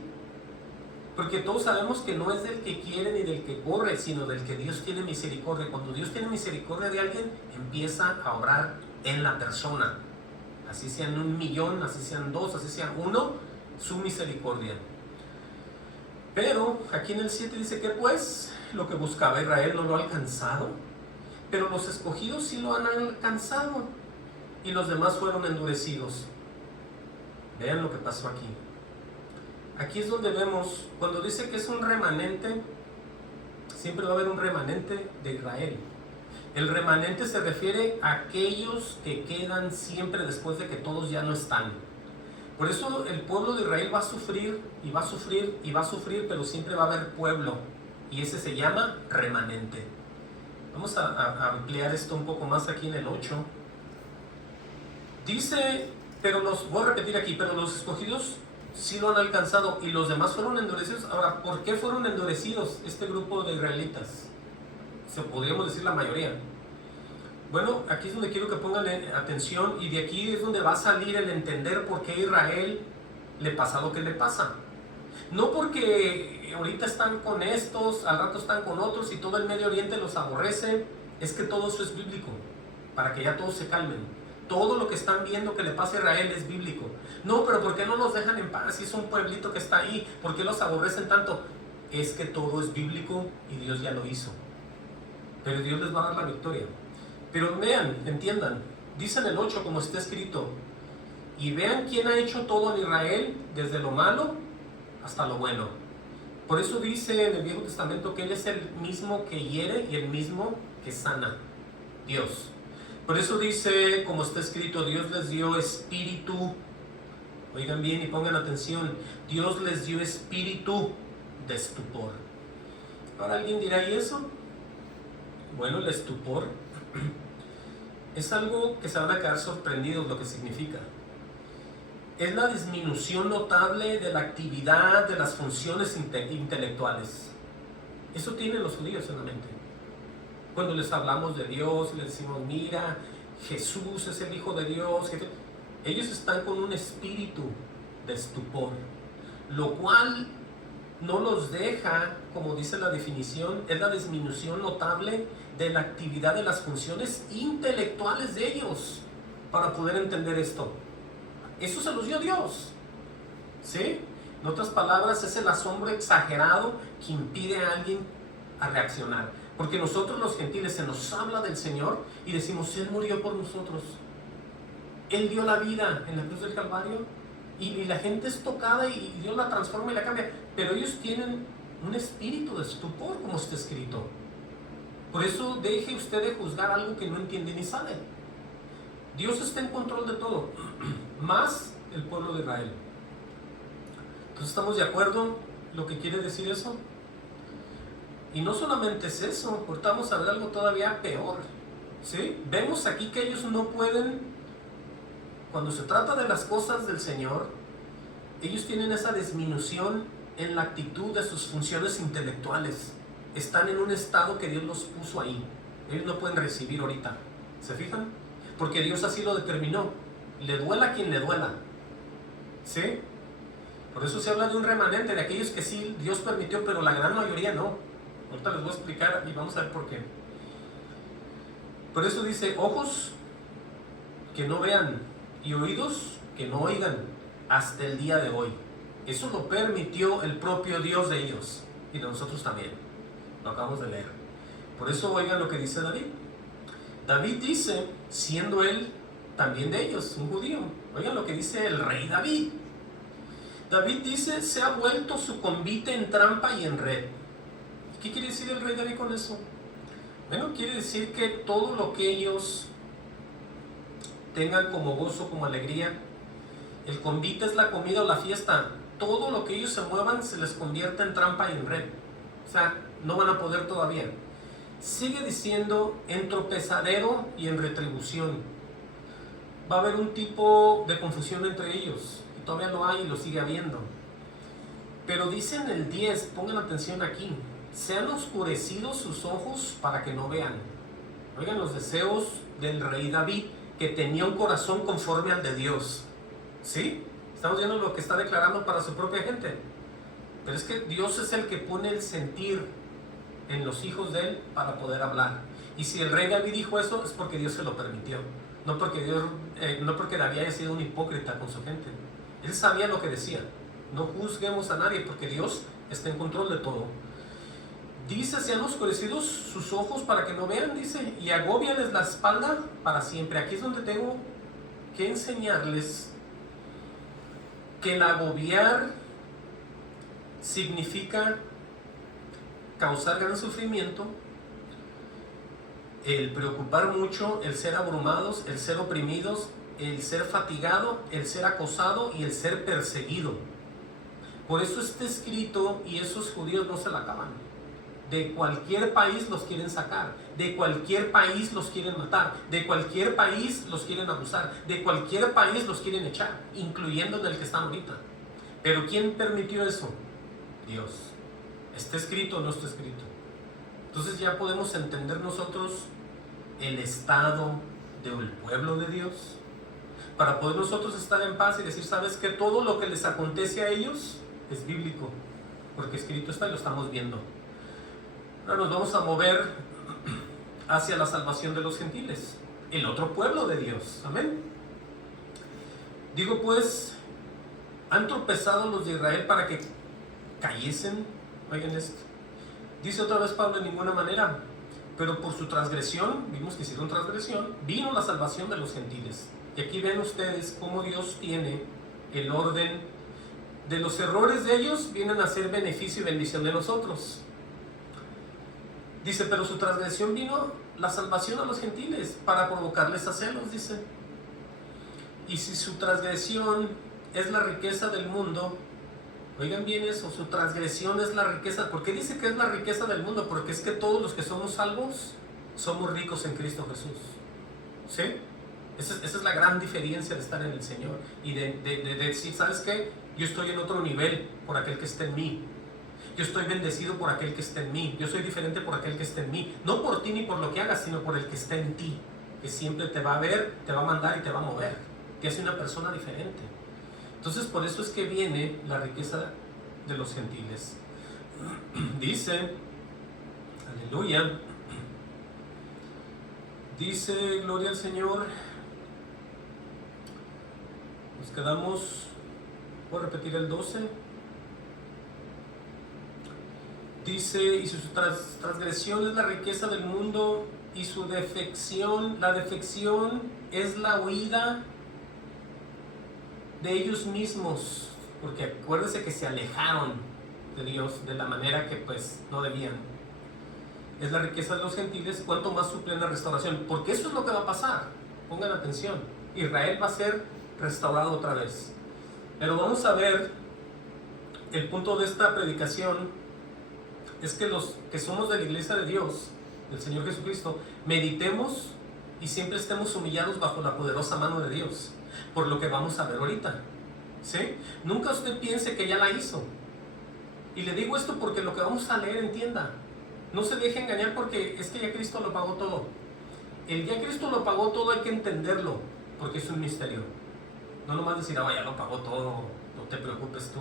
porque todos sabemos que no es del que quiere ni del que corre, sino del que Dios tiene misericordia. Cuando Dios tiene misericordia de alguien, empieza a obrar en la persona, así sean 1,000,000, así sean 2, así sean 1, su misericordia. Pero aquí en el 7 dice que pues lo que buscaba Israel no lo ha alcanzado, pero los escogidos sí lo han alcanzado, y los demás fueron endurecidos. Vean lo que pasó aquí. Aquí es donde vemos, cuando dice que es un remanente, siempre va a haber un remanente de Israel. El remanente se refiere a aquellos que quedan siempre después de que todos ya no están. Por eso el pueblo de Israel va a sufrir y va a sufrir y va a sufrir, pero siempre va a haber pueblo, y ese se llama remanente. Vamos a ampliar esto un poco más aquí en el 8. Dice, voy a repetir aquí, pero los escogidos sí lo han alcanzado y los demás fueron endurecidos. Ahora, ¿por qué fueron endurecidos este grupo de israelitas? Podríamos decir la mayoría. Bueno, aquí es donde quiero que pongan atención, y de aquí es donde va a salir el entender por qué a Israel le pasa lo que le pasa. No porque ahorita están con estos, al rato están con otros y todo el Medio Oriente los aborrece. Es que todo eso es bíblico, para que ya todos se calmen. Todo lo que están viendo que le pasa a Israel es bíblico. No, pero ¿por qué no los dejan en paz si es un pueblito que está ahí? ¿Por qué los aborrecen tanto? Es que todo es bíblico y Dios ya lo hizo. Pero Dios les va a dar la victoria. Pero vean, entiendan, dice en el 8 como está escrito, y vean quién ha hecho todo en Israel, desde lo malo hasta lo bueno. Por eso dice en el Viejo Testamento que Él es el mismo que hiere y el mismo que sana, Dios. Por eso dice, como está escrito, Dios les dio espíritu, oigan bien y pongan atención, Dios les dio espíritu de estupor. Ahora alguien dirá, ¿y eso? Bueno, el estupor es algo que se van a quedar sorprendidos lo que significa. Es la disminución notable de la actividad de las funciones intelectuales. Eso tienen los judíos en la mente. Cuando les hablamos de Dios, les decimos, mira, Jesús es el Hijo de Dios. Ellos están con un espíritu de estupor, lo cual no los deja, como dice la definición, es la disminución notable de la actividad de las funciones intelectuales de ellos para poder entender esto. Eso se los dio Dios, ¿sí? En otras palabras, es el asombro exagerado que impide a alguien a reaccionar. Porque nosotros los gentiles se nos habla del Señor y decimos, Él murió por nosotros. Él dio la vida en la cruz del Calvario y la gente es tocada y Dios la transforma y la cambia. Pero ellos tienen un espíritu de estupor, como está escrito. Por eso deje usted de juzgar algo que no entiende ni sabe. Dios está en control de todo, más el pueblo de Israel. Entonces, ¿estamos de acuerdo lo que quiere decir eso? Y no solamente es eso, ahorita vamos a ver algo todavía peor, ¿sí? Vemos aquí que ellos no pueden, cuando se trata de las cosas del Señor, ellos tienen esa disminución en la actitud de sus funciones intelectuales. Están en un estado que Dios los puso ahí. Ellos no pueden recibir ahorita. ¿Se fijan? Porque Dios así lo determinó. Le duela a quien le duela, ¿sí? Por eso se habla de un remanente, de aquellos que sí Dios permitió, pero la gran mayoría no. Ahorita les voy a explicar y vamos a ver por qué. Por eso dice, ojos que no vean y oídos que no oigan hasta el día de hoy. Eso lo permitió el propio Dios de ellos y de nosotros también. Lo acabamos de leer. Por eso oigan lo que dice David. David dice, siendo él también de ellos, un judío. Oigan lo que dice el rey David. David dice, se ha vuelto su convite en trampa y en red. ¿Qué quiere decir el rey David con eso? Bueno, quiere decir que todo lo que ellos tengan como gozo, como alegría, el convite es la comida o la fiesta, todo lo que ellos se muevan se les convierte en trampa y en red. O sea, no van a poder todavía. Sigue diciendo en tropezadero y en retribución. Va a haber un tipo de confusión entre ellos, y todavía lo hay y lo sigue habiendo. Pero dice en el 10, pongan atención aquí, se han oscurecido sus ojos para que no vean. Oigan los deseos del rey David, que tenía un corazón conforme al de Dios. ¿Sí? Estamos viendo lo que está declarando para su propia gente. Pero es que Dios es el que pone el sentir en los hijos de él para poder hablar. Y si el rey David dijo eso, es porque Dios se lo permitió. No porque David haya sido un hipócrita con su gente. Él sabía lo que decía. No juzguemos a nadie porque Dios está en control de todo. Dice, se han oscurecido sus ojos para que no vean, dice, y agóbiales la espalda para siempre. Aquí es donde tengo que enseñarles que el agobiar significa causar gran sufrimiento, el preocupar mucho, el ser abrumados, el ser oprimidos, el ser fatigado, el ser acosado y el ser perseguido. Por eso está escrito, y esos judíos no se la acaban. De cualquier país los quieren sacar, de cualquier país los quieren matar, de cualquier país los quieren abusar, de cualquier país los quieren echar, incluyendo del que están ahorita. Pero ¿quién permitió eso? Dios. ¿Está escrito o no está escrito? Entonces ya podemos entender nosotros el estado del pueblo de Dios, para poder nosotros estar en paz y decir, ¿sabes qué? Todo lo que les acontece a ellos es bíblico, porque escrito está y lo estamos viendo. Ahora nos vamos a mover hacia la salvación de los gentiles, el otro pueblo de Dios. Amén. Digo pues, han tropezado los de Israel para que cayesen. Oigan esto. Dice otra vez Pablo, de ninguna manera, pero por su transgresión, vimos que hicieron transgresión, vino la salvación de los gentiles. Y aquí ven ustedes cómo Dios tiene el orden de los errores de ellos, vienen a ser beneficio y bendición de nosotros. Dice, pero su transgresión vino la salvación a los gentiles para provocarles a celos, dice. Y si su transgresión es la riqueza del mundo, oigan bien eso, su transgresión es la riqueza. ¿Por qué dice que es la riqueza del mundo? Porque es que todos los que somos salvos somos ricos en Cristo Jesús. ¿Sí? Esa es la gran diferencia de estar en el Señor y de decir, ¿sabes qué? Yo estoy en otro nivel por aquel que está en mí. Yo estoy bendecido por aquel que está en mí. Yo soy diferente por aquel que está en mí. No por ti ni por lo que hagas, sino por el que está en ti, que siempre te va a ver, te va a mandar y te va a mover. Te hace una persona diferente. Entonces por eso es que viene la riqueza de los gentiles. Dice, aleluya, dice, gloria al Señor. Nos quedamos, voy a repetir el 12. Dice, y su transgresión es la riqueza del mundo, y su defección, la defección es la huida de ellos mismos, porque acuérdense que se alejaron de Dios de la manera que pues no debían. Es la riqueza de los gentiles, cuanto más su plena restauración, porque eso es lo que va a pasar. Pongan atención, Israel va a ser restaurado otra vez. Pero vamos a ver, el punto de esta predicación es que los que somos de la iglesia de Dios, del Señor Jesucristo, meditemos y siempre estemos humillados bajo la poderosa mano de Dios, por lo que vamos a ver ahorita. ¿Sí? Nunca usted piense que ya la hizo. Y le digo esto porque lo que vamos a leer, entienda, no se deje engañar porque es que ya Cristo lo pagó todo. El día Cristo lo pagó todo hay que entenderlo, porque es un misterio. No nomás decir, ya lo pagó todo, no te preocupes tú.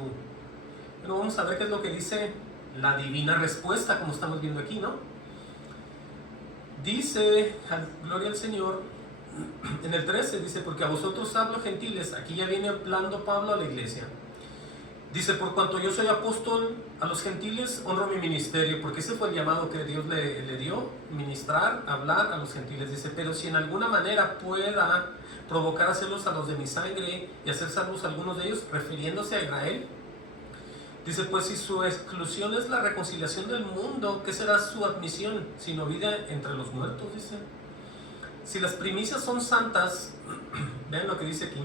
Pero vamos a ver qué es lo que dice la divina respuesta, como estamos viendo aquí, ¿no? Dice, gloria al Señor, En el 13 dice, porque a vosotros hablo gentiles, aquí ya viene hablando Pablo a la iglesia. Dice, por cuanto yo soy apóstol a los gentiles, honro mi ministerio, porque ese fue el llamado que Dios le dio, ministrar, hablar a los gentiles. Dice, pero si en alguna manera pueda provocar a celos a los de mi sangre y hacer salvos a algunos de ellos, refiriéndose a Israel. Dice, pues si su exclusión es la reconciliación del mundo, ¿qué será su admisión? Sino vida entre los muertos, dice. Si las primicias son santas, vean lo que dice aquí.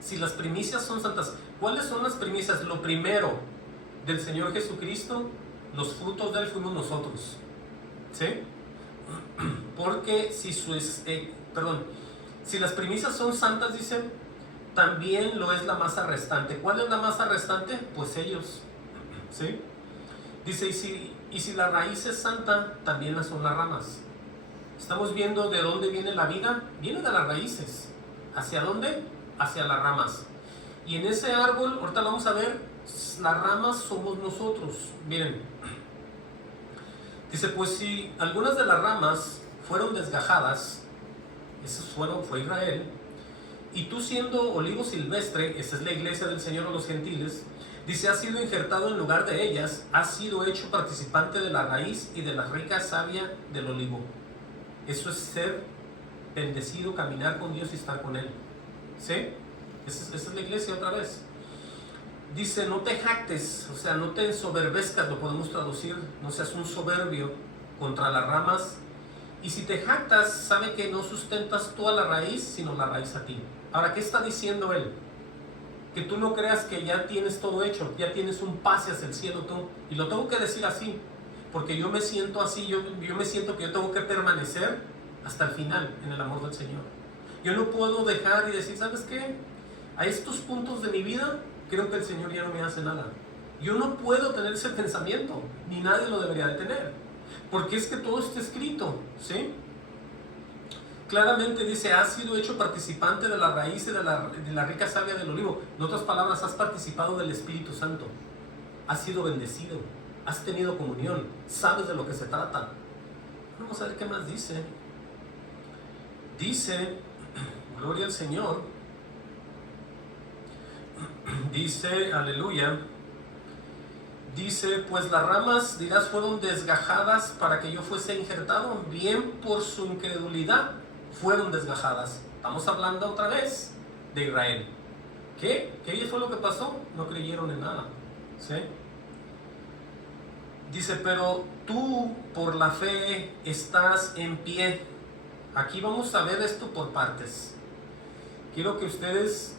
Si las primicias son santas, ¿cuáles son las primicias? Lo primero del Señor Jesucristo, los frutos de Él fuimos nosotros. ¿Sí? Porque si si las primicias son santas, dice, también lo es la masa restante. ¿Cuál es la masa restante? Pues ellos. ¿Sí? Dice, y si la raíz es santa, también son las ramas. Estamos viendo de dónde viene la vida. Viene de las raíces. ¿Hacia dónde? Hacia las ramas. Y en ese árbol, ahorita lo vamos a ver, las ramas somos nosotros. Miren. Dice, pues si algunas de las ramas fueron desgajadas, fue Israel, y tú siendo olivo silvestre, esa es la iglesia del Señor a los gentiles, dice, has sido injertado en lugar de ellas, has sido hecho participante de la raíz y de la rica savia del olivo. Eso es ser bendecido, caminar con Dios y estar con Él. ¿Sí? Esa es la iglesia otra vez. Dice, no te jactes, o sea, no te ensoberbezcas, lo podemos traducir, no seas un soberbio contra las ramas. Y si te jactas, sabe que no sustentas tú a la raíz, sino la raíz a ti. Ahora, ¿qué está diciendo él? Que tú no creas que ya tienes todo hecho, ya tienes un pase hacia el cielo tú. Y lo tengo que decir así, porque yo me siento así, yo me siento que yo tengo que permanecer hasta el final en el amor del Señor. Yo no puedo dejar y decir, ¿sabes qué? A estos puntos de mi vida, creo que el Señor ya no me hace nada. Yo no puedo tener ese pensamiento, ni nadie lo debería de tener, porque es que todo está escrito, ¿sí? Claramente dice, has sido hecho participante de la raíz y de la rica savia del olivo. En otras palabras, has participado del Espíritu Santo, has sido bendecido, has tenido comunión, sabes de lo que se trata. Vamos a ver qué más dice. Dice, gloria al Señor, dice, aleluya, dice, pues las ramas, dirás, fueron desgajadas para que yo fuese injertado, bien por su incredulidad fueron desgajadas. Estamos hablando otra vez de Israel. ¿Qué fue lo que pasó? No creyeron en nada. ¿Sí? Dice, pero tú por la fe estás en pie. Aquí vamos a ver esto por partes. Quiero que ustedes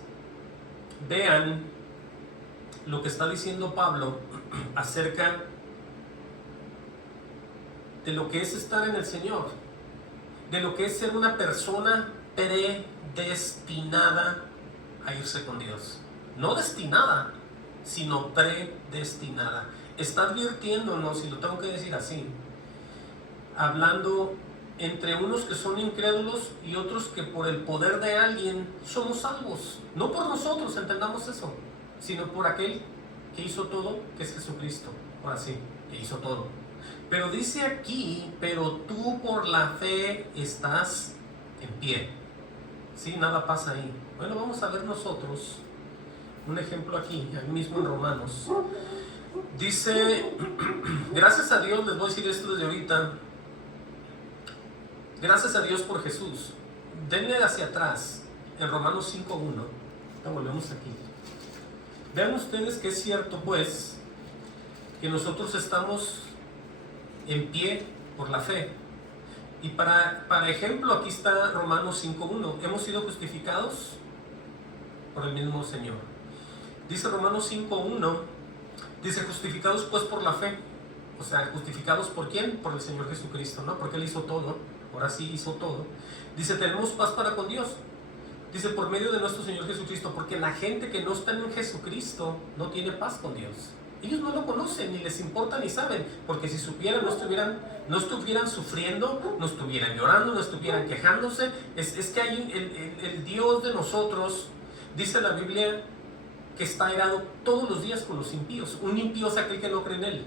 vean lo que está diciendo Pablo acerca de lo que es estar en el Señor, de lo que es ser una persona predestinada a irse con Dios. No destinada, sino predestinada. Está advirtiéndonos, y lo tengo que decir así, hablando entre unos que son incrédulos y otros que por el poder de alguien somos salvos. No por nosotros, entendamos eso, sino por aquel que hizo todo, que es Jesucristo. Ahora sí, que hizo todo. Pero dice aquí, pero tú por la fe estás en pie. Sí, nada pasa ahí. Bueno, vamos a ver nosotros un ejemplo aquí mismo en Romanos. Dice, gracias a Dios, les voy a decir esto desde ahorita. Gracias a Dios por Jesús. Denle hacia atrás, en Romanos 5.1. Volvemos aquí. Vean ustedes que es cierto, pues, que nosotros estamos en pie por la fe. Y para ejemplo, aquí está Romanos 5.1. Hemos sido justificados por el mismo Señor. Dice Romanos 5.1, dice, justificados pues por la fe. O sea, justificados ¿por quién? Por el Señor Jesucristo, ¿no? Porque Él hizo todo. Ahora sí hizo todo. Dice, tenemos paz para con Dios. Dice, por medio de nuestro Señor Jesucristo. Porque la gente que no está en Jesucristo no tiene paz con Dios. Ellos no lo conocen, ni les importa, ni saben. Porque si supieran, no estuvieran sufriendo, no estuvieran llorando, no estuvieran quejándose. Es que hay el Dios de nosotros, dice la Biblia, que está airado todos los días con los impíos. Un impío es aquel que no cree en Él.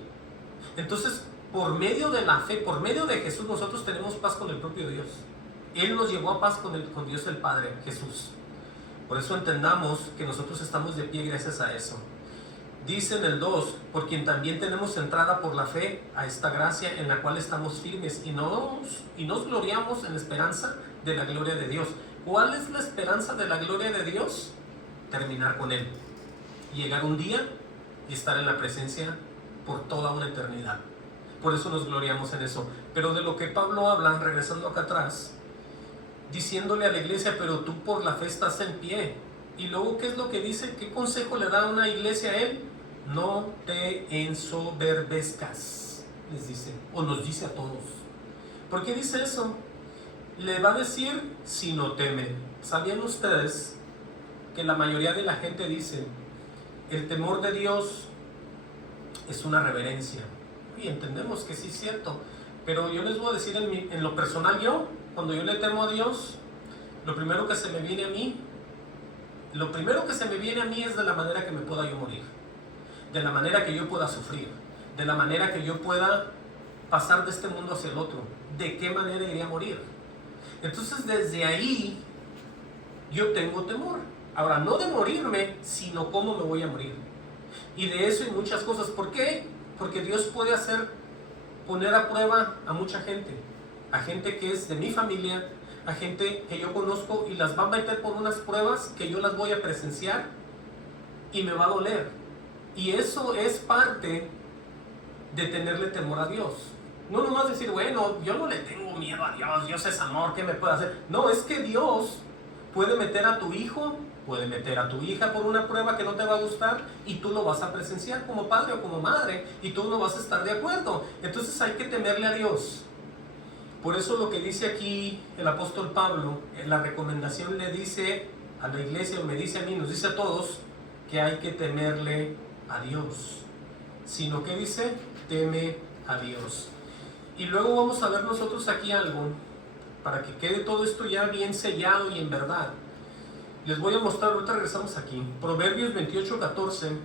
Entonces, por medio de la fe, por medio de Jesús, nosotros tenemos paz con el propio Dios. Él nos llevó a paz con Dios el Padre, Jesús. Por eso entendamos que nosotros estamos de pie gracias a eso. Dice en el 2, por quien también tenemos entrada por la fe a esta gracia en la cual estamos firmes y nos gloriamos en la esperanza de la gloria de Dios. ¿Cuál es la esperanza de la gloria de Dios? Terminar con Él. Llegar un día y estar en la presencia por toda una eternidad. Por eso nos gloriamos en eso. Pero de lo que Pablo habla, regresando acá atrás, diciéndole a la iglesia, pero tú por la fe estás en pie. Y luego, ¿qué es lo que dice? ¿Qué consejo le da una iglesia a él? No te ensoberbezcas, les dice, o nos dice a todos. ¿Por qué dice eso? Le va a decir, si no teme. ¿Sabían ustedes que la mayoría de la gente dice, el temor de Dios es una reverencia? Y entendemos que sí es cierto, pero yo les voy a decir en lo personal, cuando yo le temo a Dios, lo primero que se me viene a mí es de la manera que me pueda yo morir, de la manera que yo pueda sufrir, de la manera que yo pueda pasar de este mundo hacia el otro, de qué manera iría a morir. Entonces desde ahí yo tengo temor. Ahora, no de morirme, sino cómo me voy a morir. Y de eso y muchas cosas. ¿Por qué? Porque Dios puede poner a prueba a mucha gente. A gente que es de mi familia, a gente que yo conozco, y las va a meter por unas pruebas que yo las voy a presenciar y me va a doler. Y eso es parte de tenerle temor a Dios. No nomás decir, bueno, yo no le tengo miedo a Dios, Dios es amor, ¿qué me puede hacer? No, es que Dios puede meter a tu hijo, puede meter a tu hija por una prueba que no te va a gustar, y tú lo vas a presenciar como padre o como madre, y tú no vas a estar de acuerdo. Entonces hay que temerle a Dios. Por eso lo que dice aquí el apóstol Pablo, en la recomendación le dice a la iglesia, o me dice a mí, nos dice a todos, que hay que temerle a Dios. Sino que dice, teme a Dios. Y luego vamos a ver nosotros aquí algo, para que quede todo esto ya bien sellado y en verdad. Les voy a mostrar, ahorita regresamos aquí, Proverbios 28:14.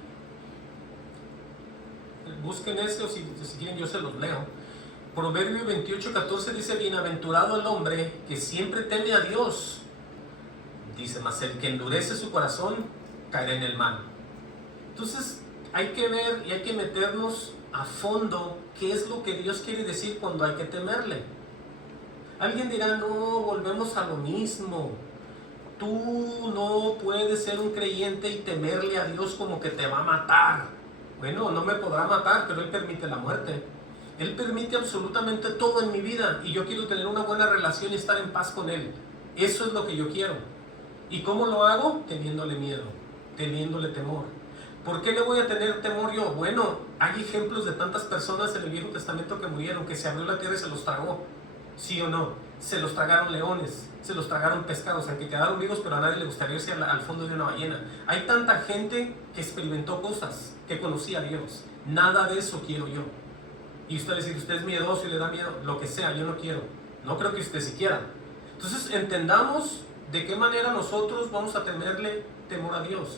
Busquen ese, o si quieren yo se los leo. Proverbios 28:14 dice, bienaventurado el hombre que siempre teme a Dios. Dice, mas el que endurece su corazón caerá en el mal. Entonces hay que ver y hay que meternos a fondo qué es lo que Dios quiere decir cuando hay que temerle. Alguien dirá, no, volvemos a lo mismo. Tú no puedes ser un creyente y temerle a Dios como que te va a matar. Bueno, no me podrá matar, pero Él permite la muerte. Él permite absolutamente todo en mi vida, y yo quiero tener una buena relación y estar en paz con Él. Eso es lo que yo quiero. ¿Y cómo lo hago? Teniéndole miedo, teniéndole temor. ¿Por qué le voy a tener temor yo? Bueno, hay ejemplos de tantas personas en el Viejo Testamento que murieron, que se abrió la tierra y se los tragó. ¿Sí o no? Se los tragaron leones, se los tragaron pescados, aunque quedaron vivos, pero a nadie le gustaría irse al fondo de una ballena. Hay tanta gente que experimentó cosas, que conocía a Dios. Nada de eso quiero yo. Y usted dice, usted es miedoso y le da miedo, lo que sea, yo no quiero. No creo que usted siquiera. Entonces entendamos de qué manera nosotros vamos a tenerle temor a Dios.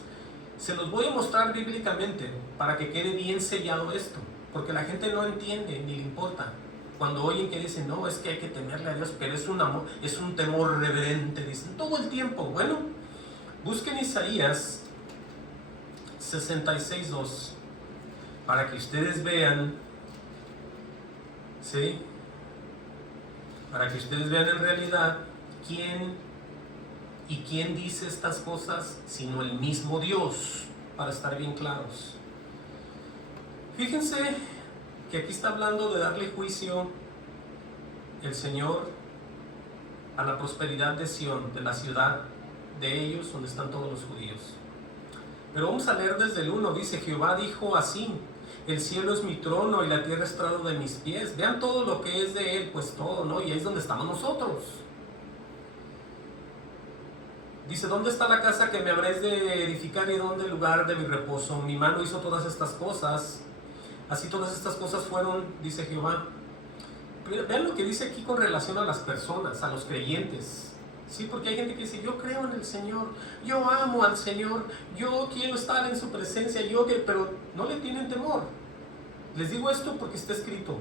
Se los voy a mostrar bíblicamente para que quede bien sellado esto, porque la gente no entiende ni le importa. Cuando oyen que dicen, no, es que hay que temerle a Dios, pero es un amor, es un temor reverente, dicen todo el tiempo. Bueno, busquen Isaías 66:2 para que ustedes vean, ¿sí? Para que ustedes vean en realidad quién dice estas cosas, sino el mismo Dios, para estar bien claros. Fíjense que aquí está hablando de darle juicio el Señor a la prosperidad de Sión, de la ciudad de ellos, donde están todos los judíos. Pero vamos a leer desde el 1, dice, Jehová dijo así, el cielo es mi trono y la tierra estrado de mis pies. Vean todo lo que es de Él, pues todo, ¿no? Y ahí es donde estamos nosotros. Dice, ¿dónde está la casa que me habréis de edificar y dónde el lugar de mi reposo? Mi mano hizo todas estas cosas. Así todas estas cosas fueron, dice Jehová. Pero vean lo que dice aquí con relación a las personas, a los creyentes. Sí, porque hay gente que dice, yo creo en el Señor, yo amo al Señor, yo quiero estar en su presencia, pero no le tienen temor. Les digo esto porque está escrito.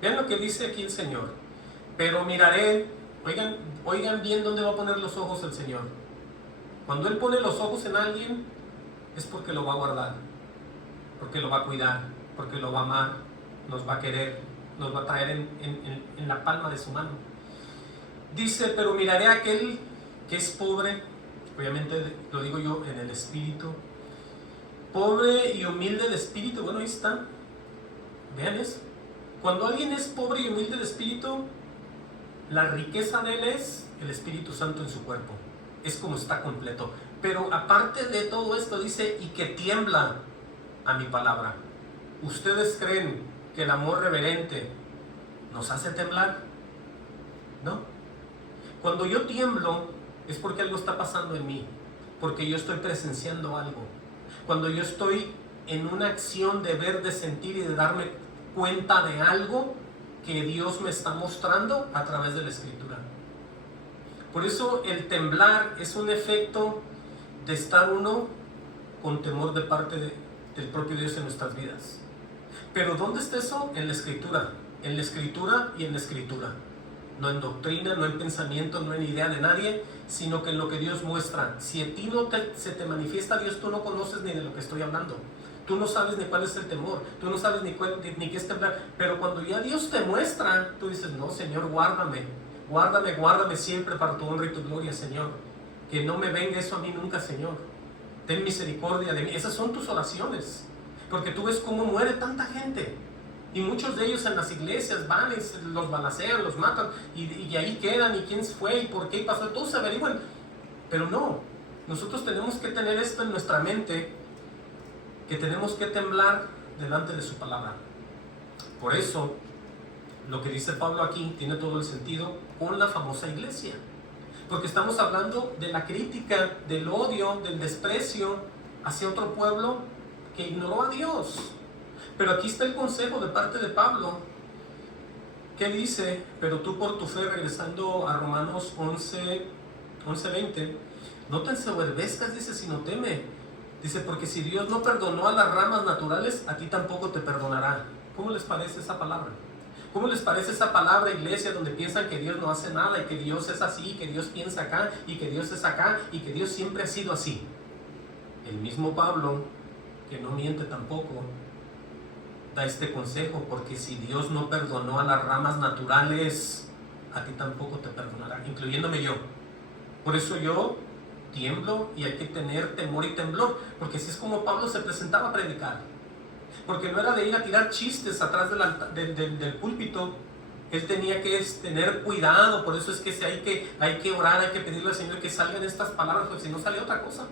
Vean lo que dice aquí el Señor. Pero miraré Oigan bien dónde va a poner los ojos el Señor. Cuando Él pone los ojos en alguien, es porque lo va a guardar, porque lo va a cuidar, porque lo va a amar, nos va a querer, nos va a traer en la palma de su mano. Dice, pero miraré a aquel que es pobre, obviamente lo digo yo, en el espíritu, pobre y humilde de espíritu. Bueno, ahí está, vean eso. Cuando alguien es pobre y humilde de espíritu, la riqueza de él es el Espíritu Santo en su cuerpo, es como está completo. Pero aparte de todo esto dice, y que tiembla a mi palabra. ¿Ustedes creen que el amor reverente nos hace temblar? ¿No? Cuando yo tiemblo es porque algo está pasando en mí, porque yo estoy presenciando algo. Cuando yo estoy en una acción de ver, de sentir y de darme cuenta de algo que Dios me está mostrando a través de la Escritura. Por eso el temblar es un efecto de estar uno con temor de parte del propio Dios en nuestras vidas. Pero ¿dónde está eso? En la Escritura. En la Escritura y en la Escritura. No en doctrina, no en pensamiento, no en idea de nadie, sino que en lo que Dios muestra. Si a ti se te manifiesta Dios, tú no conoces ni de lo que estoy hablando. Tú no sabes ni cuál es el temor, tú no sabes ni qué es temblar. Pero cuando ya Dios te muestra, tú dices, no, Señor, guárdame, guárdame, guárdame siempre para tu honra y tu gloria, Señor. Que no me venga eso a mí nunca, Señor. Ten misericordia de mí. Esas son tus oraciones. Porque tú ves cómo muere tanta gente. Y muchos de ellos en las iglesias van y los balacean, los matan. Y ahí quedan. ¿Y quién fue? ¿Y por qué? ¿Y pasó? Todos se averiguan. Pero no. Nosotros tenemos que tener esto en nuestra mente. Que tenemos que temblar delante de su palabra. Por eso, lo que dice Pablo aquí tiene todo el sentido con la famosa iglesia. Porque estamos hablando de la crítica, del odio, del desprecio hacia otro pueblo que ignoró a Dios. Pero aquí está el consejo de parte de Pablo, que dice, pero tú por tu fe, regresando a Romanos 11:20, no te ensoberbezcas, dice, sino teme. Dice, porque si Dios no perdonó a las ramas naturales, a ti tampoco te perdonará. ¿Cómo les parece esa palabra? ¿Cómo les parece esa palabra, iglesia, donde piensan que Dios no hace nada y que Dios es así, que Dios piensa acá y que Dios es acá y que Dios siempre ha sido así? El mismo Pablo, que no miente tampoco, da este consejo, porque si Dios no perdonó a las ramas naturales, a ti tampoco te perdonará, incluyéndome yo. Por eso yo tiemblo y hay que tener temor y temblor, porque así es como Pablo se presentaba a predicar. Porque no era de ir a tirar chistes atrás del púlpito. Él tenía que tener cuidado. Por eso es que hay que orar, hay que pedirle al Señor que salgan estas palabras, porque si no sale otra cosa.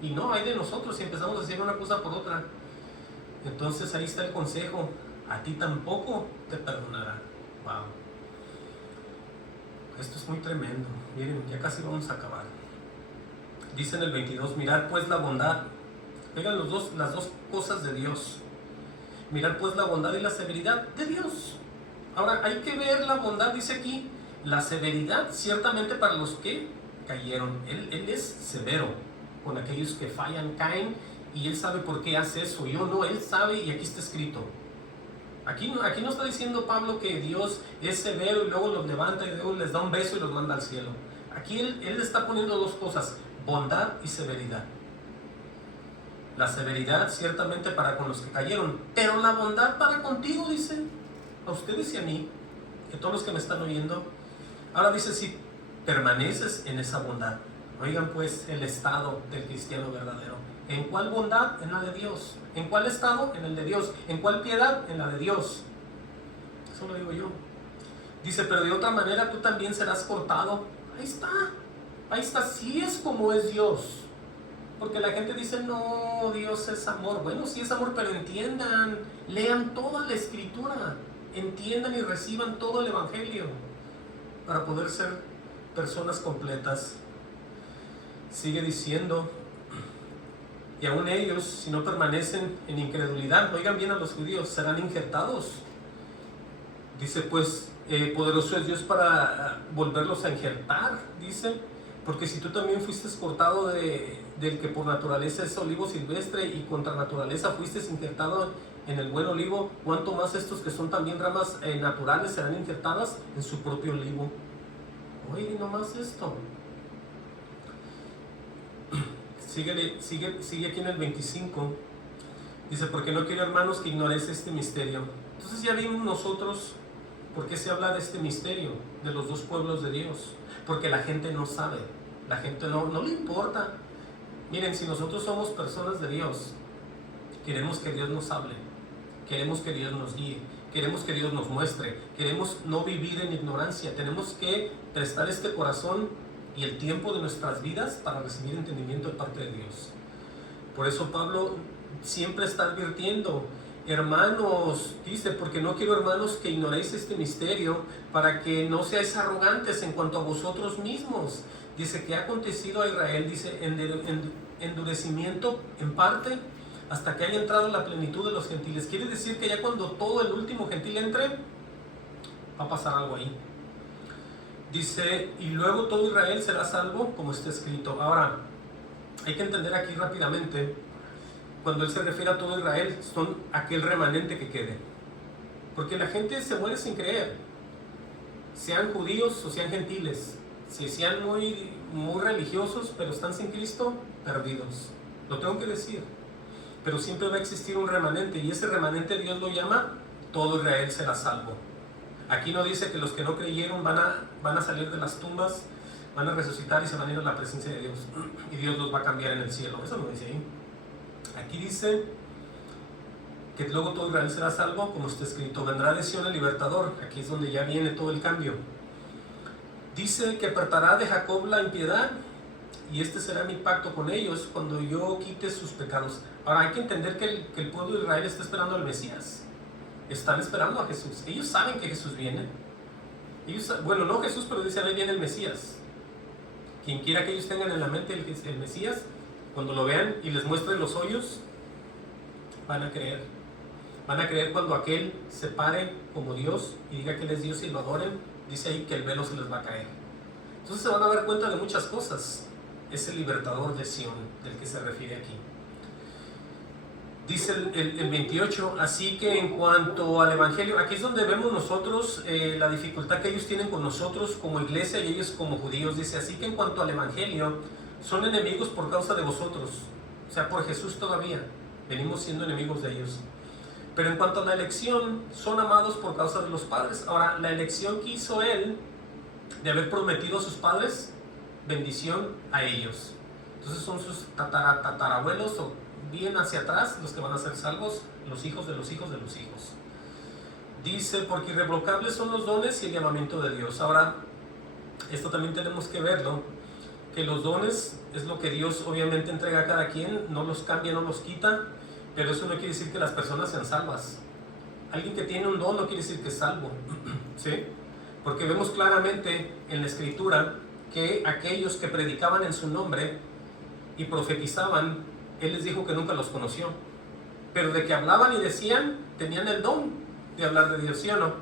Y no, hay de nosotros si empezamos a decir una cosa por otra. Entonces ahí está el consejo. A ti tampoco te perdonará. Wow. Esto es muy tremendo. Miren, ya casi vamos a acabar. Dice en el 22, mirad pues la bondad. Oigan las dos cosas de Dios. Mirad pues la bondad y la severidad de Dios. Ahora hay que ver la bondad, dice aquí, la severidad ciertamente para los que cayeron. Él es severo con aquellos que fallan, caen, y Él sabe por qué hace eso. Yo no, Él sabe, y aquí está escrito. Aquí no está diciendo Pablo que Dios es severo y luego los levanta y luego les da un beso y los manda al cielo. Aquí él está poniendo dos cosas, bondad y severidad. La severidad ciertamente para con los que cayeron, pero la bondad para contigo, dice, a ustedes y a mí, que todos los que me están oyendo. Ahora dice, si permaneces en esa bondad. Oigan pues el estado del cristiano verdadero. ¿En cuál bondad? En la de Dios. ¿En cuál estado? En el de Dios. ¿En cuál piedad? En la de Dios. Eso lo digo yo. Dice, pero de otra manera tú también serás cortado. Ahí está, sí es como es Dios. Porque la gente dice, no, Dios es amor. Bueno, sí es amor, pero entiendan, lean toda la Escritura, entiendan y reciban todo el Evangelio para poder ser personas completas. Sigue diciendo, y aún ellos, si no permanecen en incredulidad, oigan bien a los judíos, serán injertados. Dice pues, poderoso es Dios para volverlos a injertar, dice, porque si tú también fuiste cortado del que por naturaleza es olivo silvestre y contra naturaleza fuiste injertado en el buen olivo, ¿cuánto más estos que son también ramas naturales serán injertadas en su propio olivo? Oye, nomás esto. Sigue aquí en el 25. Dice, porque no quiero, hermanos, que ignoréis este misterio. Entonces ya vimos nosotros por qué se habla de este misterio, de los dos pueblos de Dios. Porque la gente no sabe, la gente no le importa. Miren, si nosotros somos personas de Dios, queremos que Dios nos hable, queremos que Dios nos guíe, queremos que Dios nos muestre, queremos no vivir en ignorancia, tenemos que prestar este corazón y el tiempo de nuestras vidas para recibir entendimiento de parte de Dios. Por eso Pablo siempre está advirtiendo, hermanos, dice, porque no quiero, hermanos, que ignoréis este misterio, para que no seáis arrogantes en cuanto a vosotros mismos. Dice que ha acontecido a Israel, dice, endurecimiento en parte, hasta que haya entrado la plenitud de los gentiles. Quiere decir que ya cuando todo el último gentil entre, va a pasar algo ahí. Dice, y luego todo Israel será salvo, como está escrito. Ahora, hay que entender aquí rápidamente, cuando él se refiere a todo Israel, son aquel remanente que quede. Porque la gente se muere sin creer, sean judíos o sean gentiles, si sean muy religiosos, pero están sin Cristo, perdidos. Lo tengo que decir. Pero siempre va a existir un remanente, y ese remanente Dios lo llama, todo Israel será salvo. Aquí no dice que los que no creyeron van a salir de las tumbas, van a resucitar y se van a ir a la presencia de Dios, y Dios los va a cambiar en el cielo. Eso no dice ahí. Aquí dice que luego todo Israel será salvo, como está escrito, vendrá de Sion el libertador. Aquí es donde ya viene todo el cambio. Dice que apartará de Jacob la impiedad, y este será mi pacto con ellos cuando yo quite sus pecados. Ahora hay que entender que el pueblo de Israel está esperando al Mesías. Están esperando a Jesús. Ellos saben que Jesús viene. Bueno, no Jesús, pero dice, ahí viene el Mesías. Quien quiera que ellos tengan en la mente el Mesías, cuando lo vean y les muestre los hoyos, van a creer. Van a creer cuando aquel se pare como Dios y diga que Él es Dios y lo adoren. Dice ahí que el velo se les va a caer. Entonces se van a dar cuenta de muchas cosas. Es el libertador de Sion del que se refiere aquí. Dice el 28, así que en cuanto al Evangelio, aquí es donde vemos nosotros la dificultad que ellos tienen con nosotros como iglesia y ellos como judíos. Dice, así que en cuanto al Evangelio, son enemigos por causa de vosotros. O sea, por Jesús todavía. Venimos siendo enemigos de ellos. Pero en cuanto a la elección, son amados por causa de los padres. Ahora, la elección que hizo Él, de haber prometido a sus padres, bendición a ellos. Entonces son sus tatarabuelos o bien hacia atrás los que van a ser salvos, los hijos de los hijos de los hijos. Dice, porque irrevocables son los dones y el llamamiento de Dios. Ahora, esto también tenemos que verlo, que los dones es lo que Dios obviamente entrega a cada quien, no los cambia, no los quita, pero eso no quiere decir que las personas sean salvas. Alguien que tiene un don no quiere decir que es salvo, ¿sí? Porque vemos claramente en la Escritura que aquellos que predicaban en su nombre y profetizaban, Él les dijo que nunca los conoció. Pero de que hablaban y decían, tenían el don de hablar de Dios, ¿sí o no?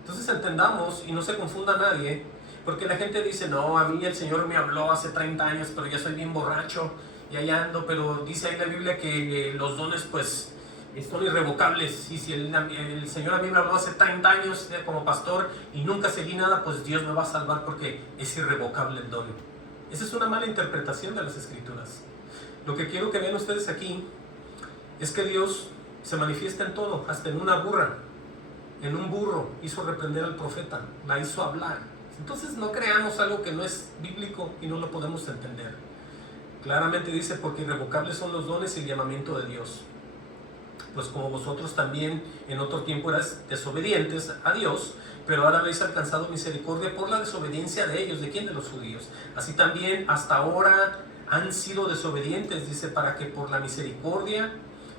Entonces entendamos y no se confunda nadie, porque la gente dice, no, a mí el Señor me habló hace 30 años, pero ya soy bien borracho y ahí ando, pero dice ahí en la Biblia que los dones pues son irrevocables, y si el Señor a mí me habló hace 30 años como pastor y nunca seguí nada, pues Dios me va a salvar porque es irrevocable el don. Esa es una mala interpretación de las Escrituras. Lo que quiero que vean ustedes aquí es que Dios se manifiesta en todo, hasta en una burra, en un burro hizo reprender al profeta, la hizo hablar. Entonces no creamos algo que no es bíblico y no lo podemos entender. Claramente dice, porque irrevocables son los dones y el llamamiento de Dios. Pues como vosotros también en otro tiempo eras desobedientes a Dios, pero ahora habéis alcanzado misericordia por la desobediencia de ellos. ¿De quién? De los judíos. Así también hasta ahora han sido desobedientes, dice, para que por la misericordia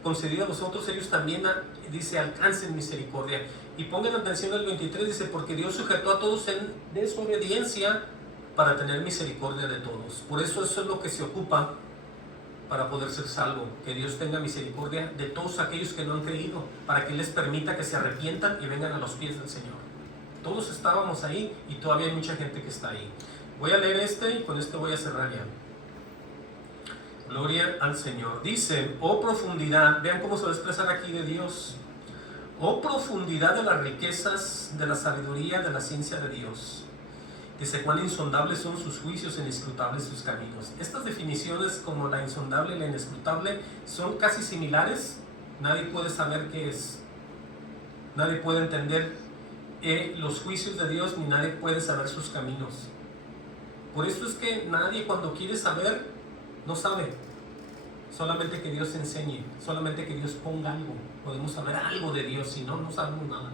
concedida a vosotros ellos también, dice, alcancen misericordia. Y pongan atención al 23, dice, porque Dios sujetó a todos en desobediencia para tener misericordia de todos. Por eso es lo que se ocupa para poder ser salvo, que Dios tenga misericordia de todos aquellos que no han creído, para que Él les permita que se arrepientan y vengan a los pies del Señor. Todos estábamos ahí y todavía hay mucha gente que está ahí. Voy a leer y con este voy a cerrar ya. Gloria al Señor. Dice, oh profundidad, vean cómo se va a expresar aquí de Dios. Oh profundidad de las riquezas, de la sabiduría, de la ciencia de Dios. Dice, cuán insondables son sus juicios, inescrutables sus caminos. Estas definiciones como la insondable y la inescrutable son casi similares. Nadie puede saber qué es. Nadie puede entender los juicios de Dios, ni nadie puede saber sus caminos. Por eso es que nadie cuando quiere saber, no sabe. Solamente que Dios enseñe, solamente que Dios ponga algo. Podemos saber algo de Dios, si no, no sabemos nada.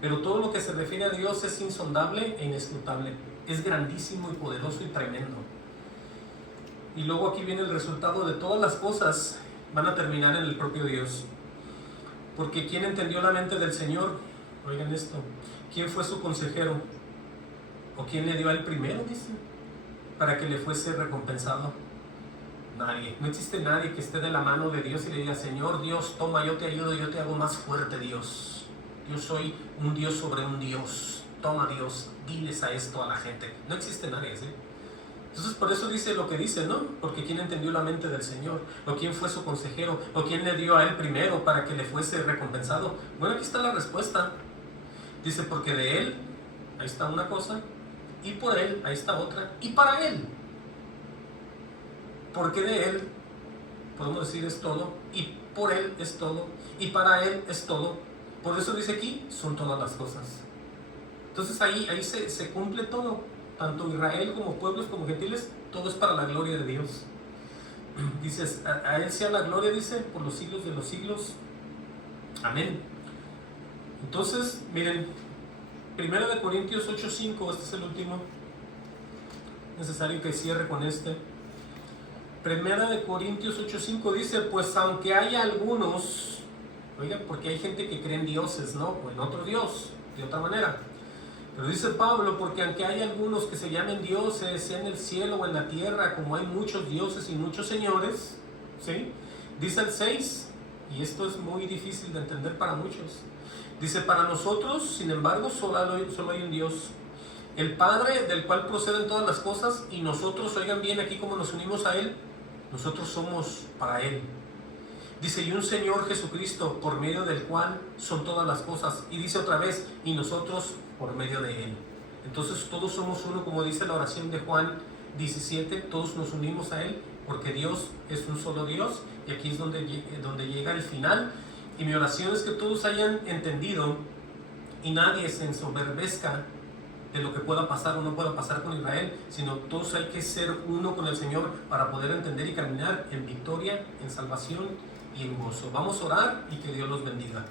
Pero todo lo que se refiere a Dios es insondable e inescrutable. Es grandísimo y poderoso y tremendo. Y luego aquí viene el resultado de todas las cosas, van a terminar en el propio Dios. Porque ¿quién entendió la mente del Señor? Oigan esto. ¿Quién fue su consejero? ¿O quién le dio al primero, dice, para que le fuese recompensado? Nadie. No existe nadie que esté de la mano de Dios y le diga, Señor Dios, toma, yo te ayudo, yo te hago más fuerte, Dios. Yo soy un Dios sobre un Dios. Toma, Dios, diles a esto a la gente. No existe nadie, ¿sí? Entonces por eso dice lo que dice, ¿no? Porque ¿quién entendió la mente del Señor? ¿O quién fue su consejero? ¿O quién le dio a él primero para que le fuese recompensado? Bueno, aquí está la respuesta. Dice, porque de él, ahí está una cosa, y por él, ahí está otra, y para él. Porque de él, podemos decir, es todo, y por él es todo, y para él es todo. Por eso dice aquí, son todas las cosas. Entonces ahí se cumple todo, tanto Israel como pueblos como gentiles, todo es para la gloria de Dios. Dices, a él sea la gloria, dice, por los siglos de los siglos. Amén. Entonces, miren, 1 Corintios 8:5, este es el último. Necesario que cierre con este. 1 Corintios 8:5 dice, pues aunque haya algunos, oigan, porque hay gente que cree en dioses, ¿no? O en otro Dios, de otra manera. Pero dice Pablo, porque aunque hay algunos que se llamen dioses, sea en el cielo o en la tierra, como hay muchos dioses y muchos señores, ¿sí? Dice el 6, y esto es muy difícil de entender para muchos. Dice, para nosotros, sin embargo, solo hay un Dios, el Padre, del cual proceden todas las cosas, y nosotros, oigan bien aquí cómo nos unimos a Él, nosotros somos para Él. Dice, y un Señor Jesucristo, por medio del cual son todas las cosas. Y dice otra vez, y nosotros por medio de Él. Entonces todos somos uno, como dice la oración de Juan 17, todos nos unimos a Él, porque Dios es un solo Dios, y aquí es donde llega el final. Y mi oración es que todos hayan entendido, y nadie se ensoberbezca de lo que pueda pasar o no pueda pasar con Israel, sino todos hay que ser uno con el Señor para poder entender y caminar en victoria, en salvación y en gozo. Vamos a orar y que Dios los bendiga.